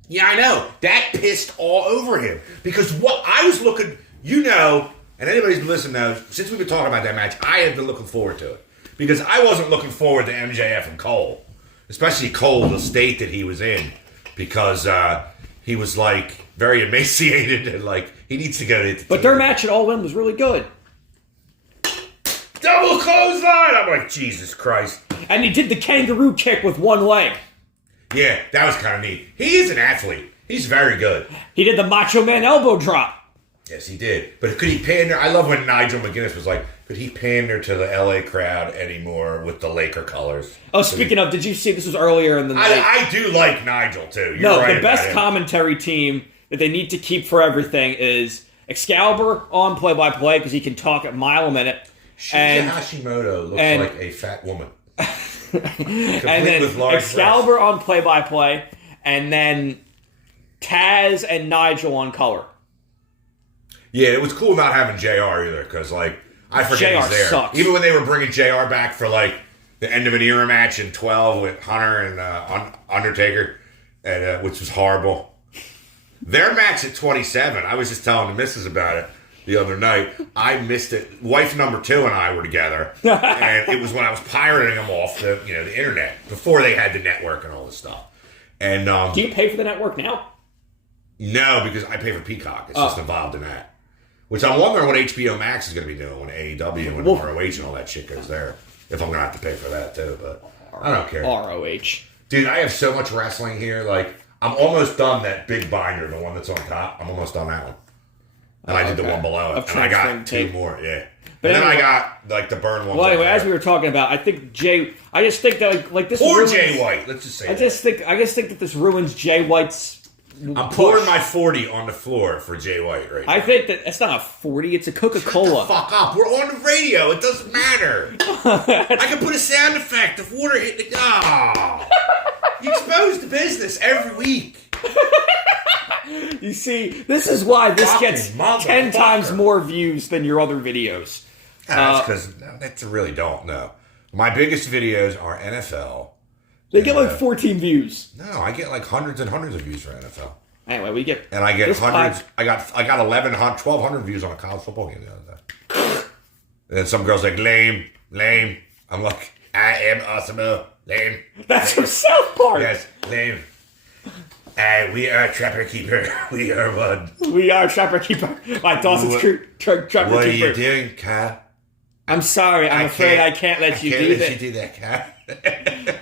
Yeah, I know. That pissed all over him. Because what I was looking, and anybody who's listening knows, since we've been talking about that match, I have been looking forward to it. Because I wasn't looking forward to MJF and Cole. Especially Cole, the state that he was in. Because he was like very emaciated and like he needs to go to But their match at All In was really good. Double clothesline! I'm like, Jesus Christ. And he did the kangaroo kick with one leg. Yeah, that was kind of neat. He is an athlete. He's very good. He did the Macho Man elbow drop. Yes, he did. But could he pander? I love when Nigel McGuinness was like, could he pander to the LA crowd anymore with the Laker colors? Oh, speaking of, did you see, this was earlier in the night. I do like Nigel, too. You're right. The best commentary team that they need to keep for everything is Excalibur on play-by-play because he can talk a mile a minute. Shinya Hashimoto looks like a fat woman. And then Excalibur on play-by-play, and then Taz and Nigel on color. Yeah, it was cool not having JR either, because, like, I forget he's there. Sucks. Even when they were bringing JR back for, like, the end of an era match in 12 with Hunter and Undertaker, and which was horrible. Their match at 27, I was just telling the missus about it the other night. I missed it. Wife number 2 and I were together, and it was when I was pirating them off the internet before they had the network and all this stuff. And do you pay for the network now? No, because I pay for Peacock. It's just involved in that. Which I'm wondering what HBO Max is going to be doing when AEW and ROH and all that shit goes there. If I'm going to have to pay for that too, but I don't care. ROH. Dude, I have so much wrestling here. Like, I'm almost done that big binder, the one that's on top. I'm almost done that one. And I did the one below it. And I got 2 more, yeah. But then I got, like, the burn one. Well, anyway, as we were talking about, I just think that, like this ruins... Or Jay White, let's just say I just think that this ruins Jay White's I'm pouring my 40 on the floor for Jay White right now. I think that it's not a 40, it's a Coca-Cola. Shut the fuck up. We're on the radio. It doesn't matter. I can put a sound effect of water hitting the... Oh. You expose the business every week. You see, this is why this gets 10 times more views than your other videos. That's because that's really don't know. My biggest videos are NFL, They get like 14 views. No, I get like hundreds and hundreds of views for NFL. Anyway, we get... And I get hundreds. I got 1,200 views on a college football game the other day. And then some girl's like, lame. I'm like, I am awesome. Lame. That's from South Park. Yes, lame. We are Trapper Keeper. We are one. We are Trapper Keeper. My Dawson's Creek Trapper Keeper. What are you doing, Kyle? I'm sorry. I'm afraid I can't let you do that. You do that, Kyle.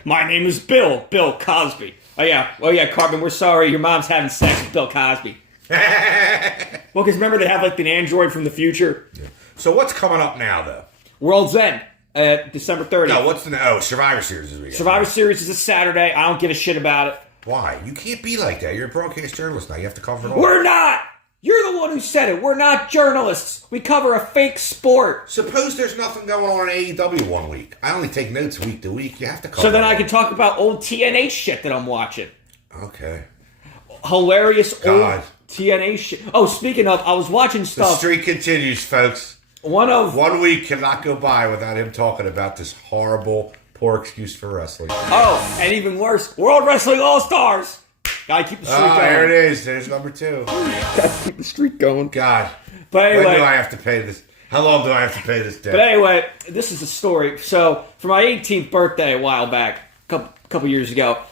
My name is Bill Cosby. Oh yeah, Cartman, we're sorry. Your mom's having sex with Bill Cosby. Well, because remember they have like an android from the future. Yeah. So what's coming up now, though? World's End. December 30th. No, what's the... Survivor Series this weekend. Survivor Series is a Saturday. I don't give a shit about it. Why? You can't be like that. You're a broadcast journalist now. You have to cover it all. We're not! You're the one who said it. We're not journalists. We cover a fake sport. Suppose there's nothing going on in AEW one week. I only take notes week to week. You have to cover So then it. I can talk about old TNA shit that I'm watching. Okay. Hilarious God. old TNA shit. Oh, speaking of, I was watching The stuff. streak continues, folks. One week cannot go by without him talking about this horrible, poor excuse for wrestling. Oh, and even worse, World Wrestling All-Stars. Gotta keep the streak going. There it is. There's number 2. Gotta keep the streak going. God. But anyway, when do I have to pay this? How long do I have to pay this debt? But anyway, this is a story. So, for my 18th birthday a while back, a couple years ago,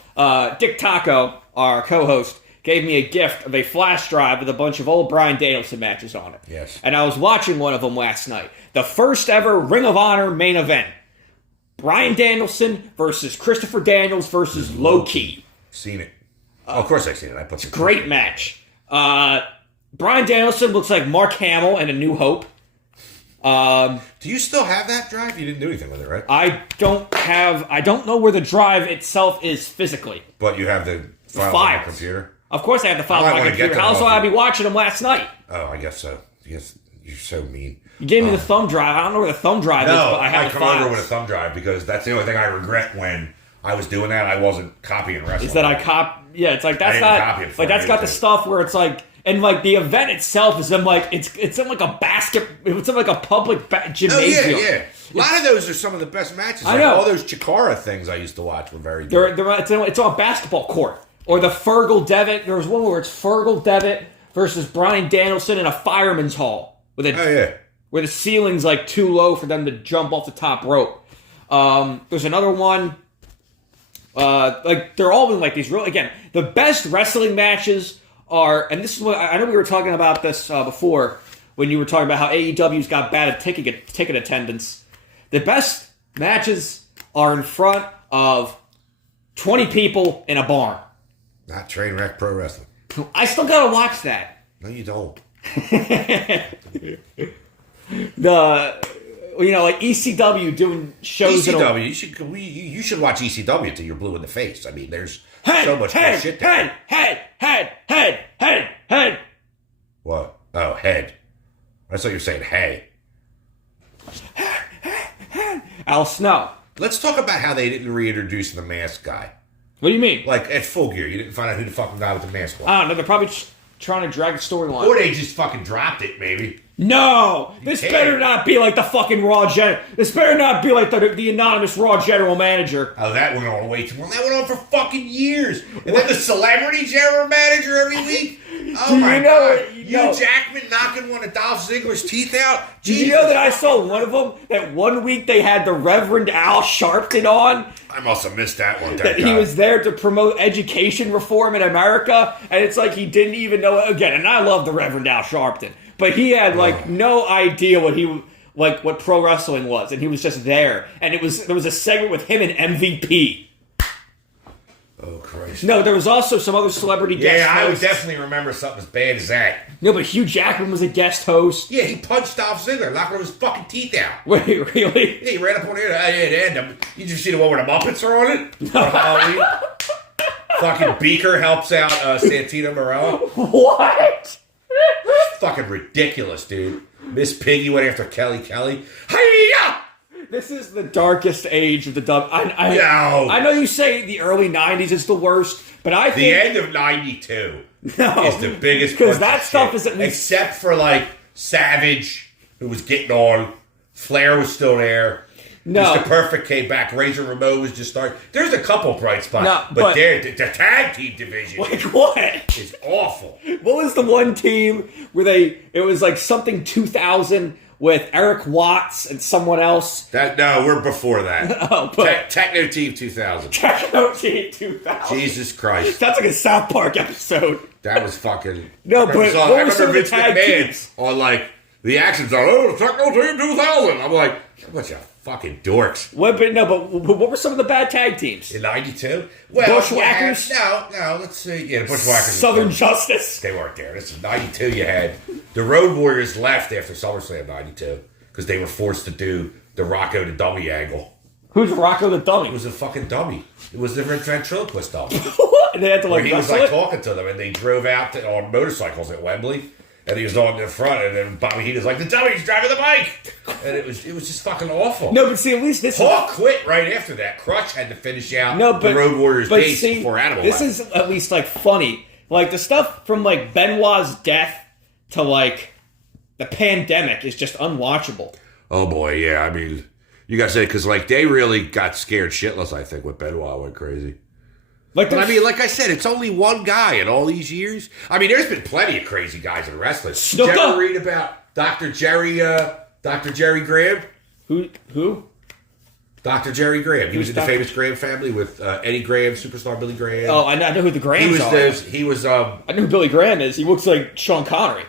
Dick Taco, our co-host, gave me a gift of a flash drive with a bunch of old Bryan Danielson matches on it. Yes. And I was watching one of them last night. The first ever Ring of Honor main event. Bryan Danielson versus Christopher Daniels versus Low Key. Seen it. Of course I've seen it. I put some Great match. Bryan Danielson looks like Mark Hamill in A New Hope. Do you still have that drive? You didn't do anything with it, right? I don't know where the drive itself is physically. But you have the file on your computer? Of course I have the file I on might my wanna get computer. them How else off would I you. be watching them last night? Oh, I guess so. Yes, you're so mean. You gave me the thumb drive. I don't know where the thumb drive is, No, but I have I the come files. over with a thumb drive because that's the only thing I regret when I was doing that. I wasn't copying wrestling. Is that it's like that's didn't not copy it for like that's you, got the too. stuff where it's like and like the event itself is in like it's in like a basket. It's in like a public Oh, gymnasium. yeah. A lot of those are some of the best matches. I know. All those Chikara things I used to watch were very good. It's on a basketball court. Or the Fergal Devitt. There was one where it's Fergal Devitt versus Bryan Danielson in a fireman's hall. With a, Oh, yeah. Where the ceiling's like too low for them to jump off the top rope. There's another one. Like they're all in like these real again. The best wrestling matches are, and this is what I know we were talking about this before when you were talking about how AEW's got bad at ticket attendance. The best matches are in front of 20 people in a barn. Not Trainwreck Pro Wrestling. I still gotta watch that. No, you don't. Like ECW doing shows. ECW, you should watch ECW until you're blue in the face. I mean, there's so much more shit there. Head. What? Oh, head. I thought you were saying hey. Al Snow. Let's talk about how they didn't reintroduce the mask guy. What do you mean? Like, at Full Gear, you didn't find out who the fucking guy with the mask was. I don't know. They're probably trying to drag the storyline. Or they just fucking dropped it, maybe. No! This can't. better not be like the fucking Raw General. This better not be like the anonymous Raw General Manager. Oh, that went on way too long. That went on for fucking years. And then the celebrity general manager every week. Oh my god. Hugh Jackman knocking one of Dolph Ziggler's teeth out. Did you know that I saw one of them, that one week they had the Reverend Al Sharpton on? I must have missed that one. That he was there to promote education reform in America, and it's like he didn't even know, again, and I love the Reverend Al Sharpton, but he had like no idea what pro wrestling was, and he was just there, and there was a segment with him and MVP. Oh, Christ. No, there was also some other celebrity guest Yeah, I would hosts. definitely remember something as bad as that. No, but Hugh Jackman was a guest host. Yeah, he punched Dolph Ziggler, knocked one of his fucking teeth out. Wait, really? Yeah, he ran up on here. You just see the one where the Muppets are on it? Fucking Beaker helps out Santino Marella. What? Fucking ridiculous, dude. Miss Piggy went after Kelly. Hiya! This is the darkest age of the dub. No. I know you say the early 90s is the worst, but I think... The end of 92 No, is the biggest because bunch that of stuff shit. is at least... Except for, like, Savage, who was getting on. Flair was still there. No. Mr. Perfect came back. Razor Ramon was just starting. There's a couple bright spots. No, but but the tag team division like what? is awful. What was the one team where it was like something 2000 with Eric Watts and someone else? No, we're before that. Oh, but Techno Team 2000. Techno Team 2000. Jesus Christ. That's like a South Park episode. That was fucking... No, but what were some of the Vince tag McMahon teams? on like the actions on Techno Team 2000. I'm like, a bunch of fucking dorks. What? But no, but what were some of the bad tag teams? In 92? Well, Bushwhackers? No, let's see. Yeah, the Bushwhackers. Southern Justice. They weren't there. This is 92 you had. The Road Warriors left after SummerSlam 92 because they were forced to do the Rocco the Dummy angle. Who's Rocco the Dummy? It was a fucking dummy. It was the ventriloquist dummy. And they had to Where like he was wrestle like it? talking to them and they drove out on motorcycles at Wembley. And he was on the front, and then Bobby Heenan's like, the dummy's driving the bike! And it was just fucking awful. No, but see, at least this Paul quit right after that. Crutch had to finish out No, but the Road Warriors but dates see, before Animal this left. is at least like funny. Like the stuff from like Benoit's death to like the pandemic is just unwatchable. Oh boy, yeah. I mean, you gotta say, because like they really got scared shitless, I think, when Benoit went crazy. Like, But I mean, like I said, it's only one guy in all these years. I mean, there's been plenty of crazy guys in wrestling. Did you ever read about Dr. Jerry Graham? Who? Dr. Jerry Graham. He was in the Dr. famous Graham family with Eddie Graham, superstar Billy Graham. Oh, I know who the Grahams are. He was I know who Billy Graham is. He looks like Sean Connery.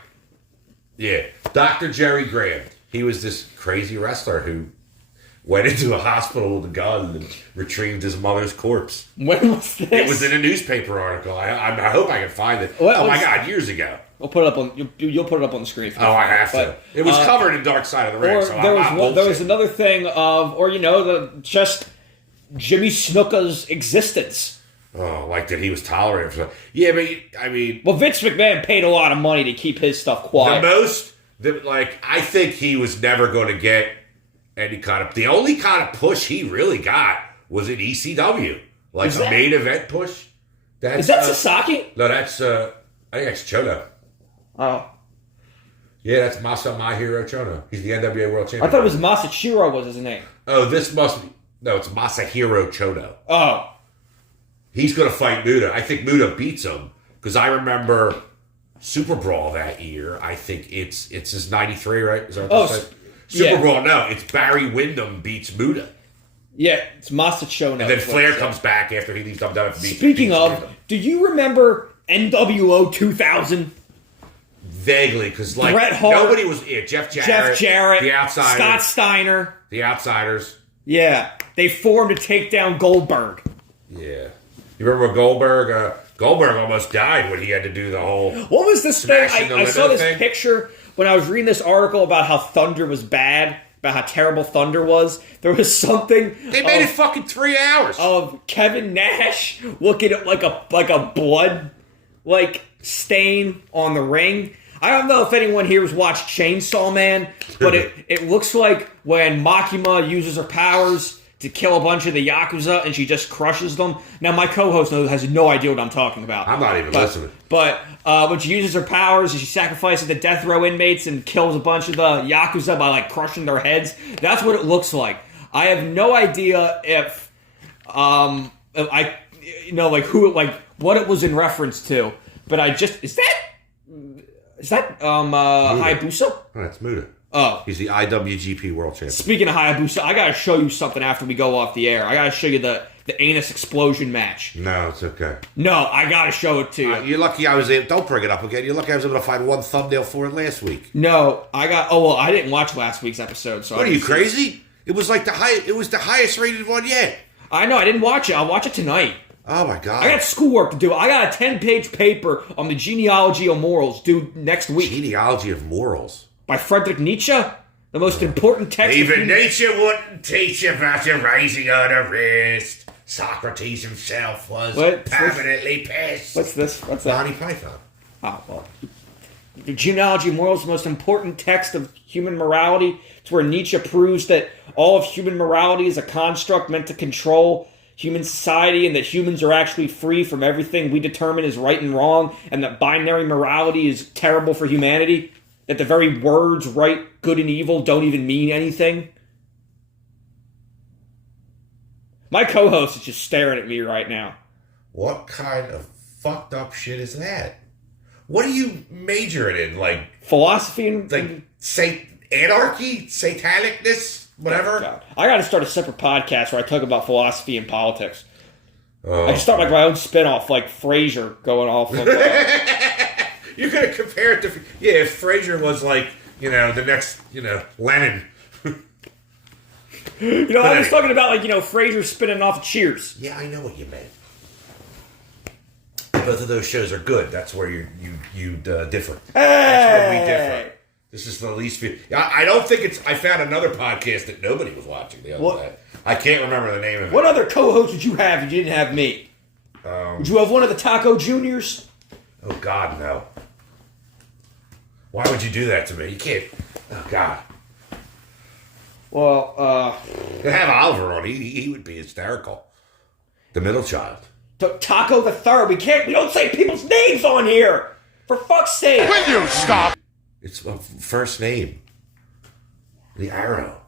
Yeah, Dr. Jerry Graham. He was this crazy wrestler who went into a hospital with a gun and retrieved his mother's corpse. When was this? It was in a newspaper article. I hope I can find it. What oh my was- God, years ago. We'll put it up on. You'll put it up on the screen. For me. Oh, I have to. But, It was covered in Dark Side of the Ring. Or So there was another thing of, or just Jimmy Snuka's existence. Oh, like that he was tolerated. For yeah, but I mean, Well, Vince McMahon paid a lot of money to keep his stuff quiet. I think he was never going to get any kind of. The only kind of push he really got was in ECW, like Is a that- main event push. Is that Sasaki? No, that's I think that's Chono. Oh, Yeah, that's Masahiro Chono. He's the NWA World Champion. I thought it was Masachiro was his name. Oh, this must be. No, it's Masahiro Chono. Oh, He's going to fight Muta. I think Muta beats him because I remember Super Brawl that year. I think it's his 93, right? Is that what they say? Super yeah. Brawl, no, it's Barry Windham beats Muta. yeah, it's Masachono. And then Flair comes back after he leaves WWE. Speaking beats of, Wyndham. do you remember NWO 2000? Vaguely, because like Bret Hart, nobody was. Yeah, Jeff Jarrett, The Outsiders. Scott Steiner. The Outsiders. Yeah, they formed to take down Goldberg. Yeah. You remember Goldberg? Goldberg almost died when he had to do the whole. What was this thing? Smashing the I saw window this thing? picture when I was reading this article about how Thunder was bad, about how terrible Thunder was. There was something. They made it fucking 3 hours. Of Kevin Nash looking at like a blood stain on the ring. I don't know if anyone here has watched Chainsaw Man, but it looks like when Makima uses her powers to kill a bunch of the Yakuza and she just crushes them. Now, my co-host has no idea what I'm talking about. I'm not even listening. But when she uses her powers and she sacrifices the death row inmates and kills a bunch of the Yakuza by crushing their heads, that's what it looks like. I have no idea if who what it was in reference to, but is that Hayabusa? Oh, that's Muta. Oh. He's the IWGP World Champion. Speaking of Hayabusa, I gotta show you something after we go off the air. I gotta show you the anus explosion match. No, it's okay. No, I gotta show it to you. You're lucky I was able. Don't bring it up again. You're lucky I was able to find one thumbnail for it last week. No, I didn't watch last week's episode. So What are you crazy? It was like It was the highest rated one yet. I know, I didn't watch it. I'll watch it tonight. Oh my god! I got schoolwork to do. I got a 10-page paper on the genealogy of morals due next week. Genealogy of morals By Friedrich Nietzsche, the most important text. Even nature wouldn't teach about the raising of the wrist. Socrates himself was permanently pissed. What's this? What's that? Monty Python. Oh, well. The genealogy of morals is the most important text of human morality. It's where Nietzsche proves that all of human morality is a construct meant to control human society, and that humans are actually free from everything we determine is right and wrong, and that binary morality is terrible for humanity, that the very words right, good, and evil don't even mean anything. My co-host is just staring at me right now. What kind of fucked up shit is that? What are you majoring in? Like Philosophy and... like anarchy? Satanicness? Whatever? Oh, God. I got to start a separate podcast where I talk about philosophy and politics. Oh. I can start like my own spin-off, like Frasier going off of... You're going to compare it to... Yeah, if Frasier was like, the next, Lenin. I was talking about, like, Frasier spinning off of Cheers. Yeah, I know what you meant. Both of those shows are good. That's where you differ. Hey! That's where we differ. This is the least... I don't think it's... I found another podcast that nobody was watching the other day. I can't remember the name of it. What other co-host did you have if you didn't have me? Would you have one of the Taco Juniors? Oh, God, no. Why would you do that to me? You can't... Oh, God. Well, To have Oliver on, he would be hysterical. The middle child. Taco the Third. We don't say people's names on here! For fuck's sake! Will you stop? It's a first name. The Arrow.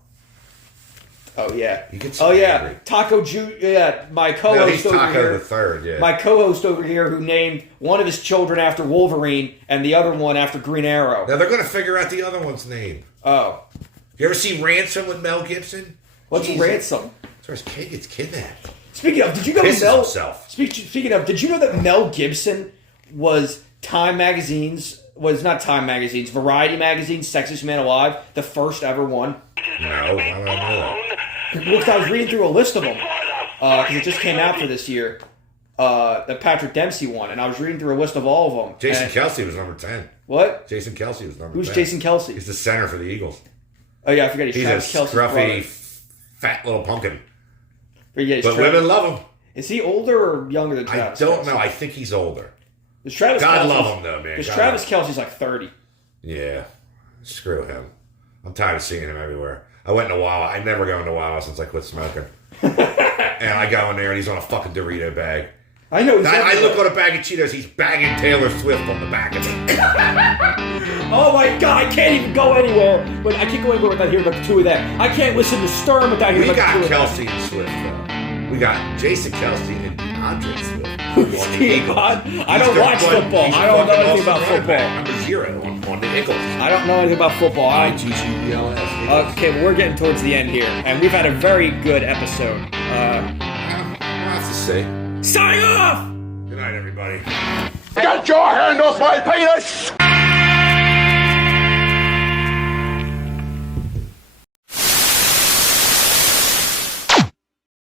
Oh, yeah. You get so yeah. angry. Taco yeah, my co-host No, he's over Taco here. the Third, yeah. My co-host over here who named one of his children after Wolverine and the other one after Green Arrow. Now they're going to figure out the other one's name. Oh. You ever see Ransom with Mel Gibson? What's Jesus. Ransom? That's where his kid gets kidnapped. Speaking of, did you know Pisses Mel... himself. Speaking of, did you know that Mel Gibson was Time Magazine's... Was not Time Magazine's, Variety Magazine's Sexiest Man Alive, the first ever one? No, I don't know that. Look, I was reading through a list of them because it just came out for this year, the Patrick Dempsey one, and I was reading through a list of all of them. Jason Kelsey was number 10. What? Jason Kelsey was number Who's 10. Jason Kelsey? He's the center for the Eagles. Oh yeah, I forgot He's a Travis Kelce's scruffy, brother. fat little pumpkin. But yeah, But women love him. Is he older or younger than Travis? I don't Kelce? know. I think he's older. Is Travis God Kelce's- love him though, man. Because God Travis love Kelsey's like 30. Yeah. Screw him. I'm tired of seeing him everywhere. I went to Wawa. I never go into Wawa since I quit smoking. And I go in there and he's on a fucking Dorito bag. I know. I look on a bag of Cheetos. He's bagging Taylor Swift on the back of it. Oh my God! I can't even go anywhere. But I can't go anywhere without hearing about the two of them. I can't listen to Stern without hearing We about the got two of them. Kelsey and Swift though. We got Jason Kelsey and Andre Swift. Who's on the he? Eagles. I don't watch football. He's I don't know fucking anything about awesome football. running back, number 0 on the Eagles. I don't know anything about football. IGGBLS. Okay, well, we're getting towards the end here, and we've had a very good episode. I'll have to say. Signing off! Good night, everybody. Get your hand off my penis!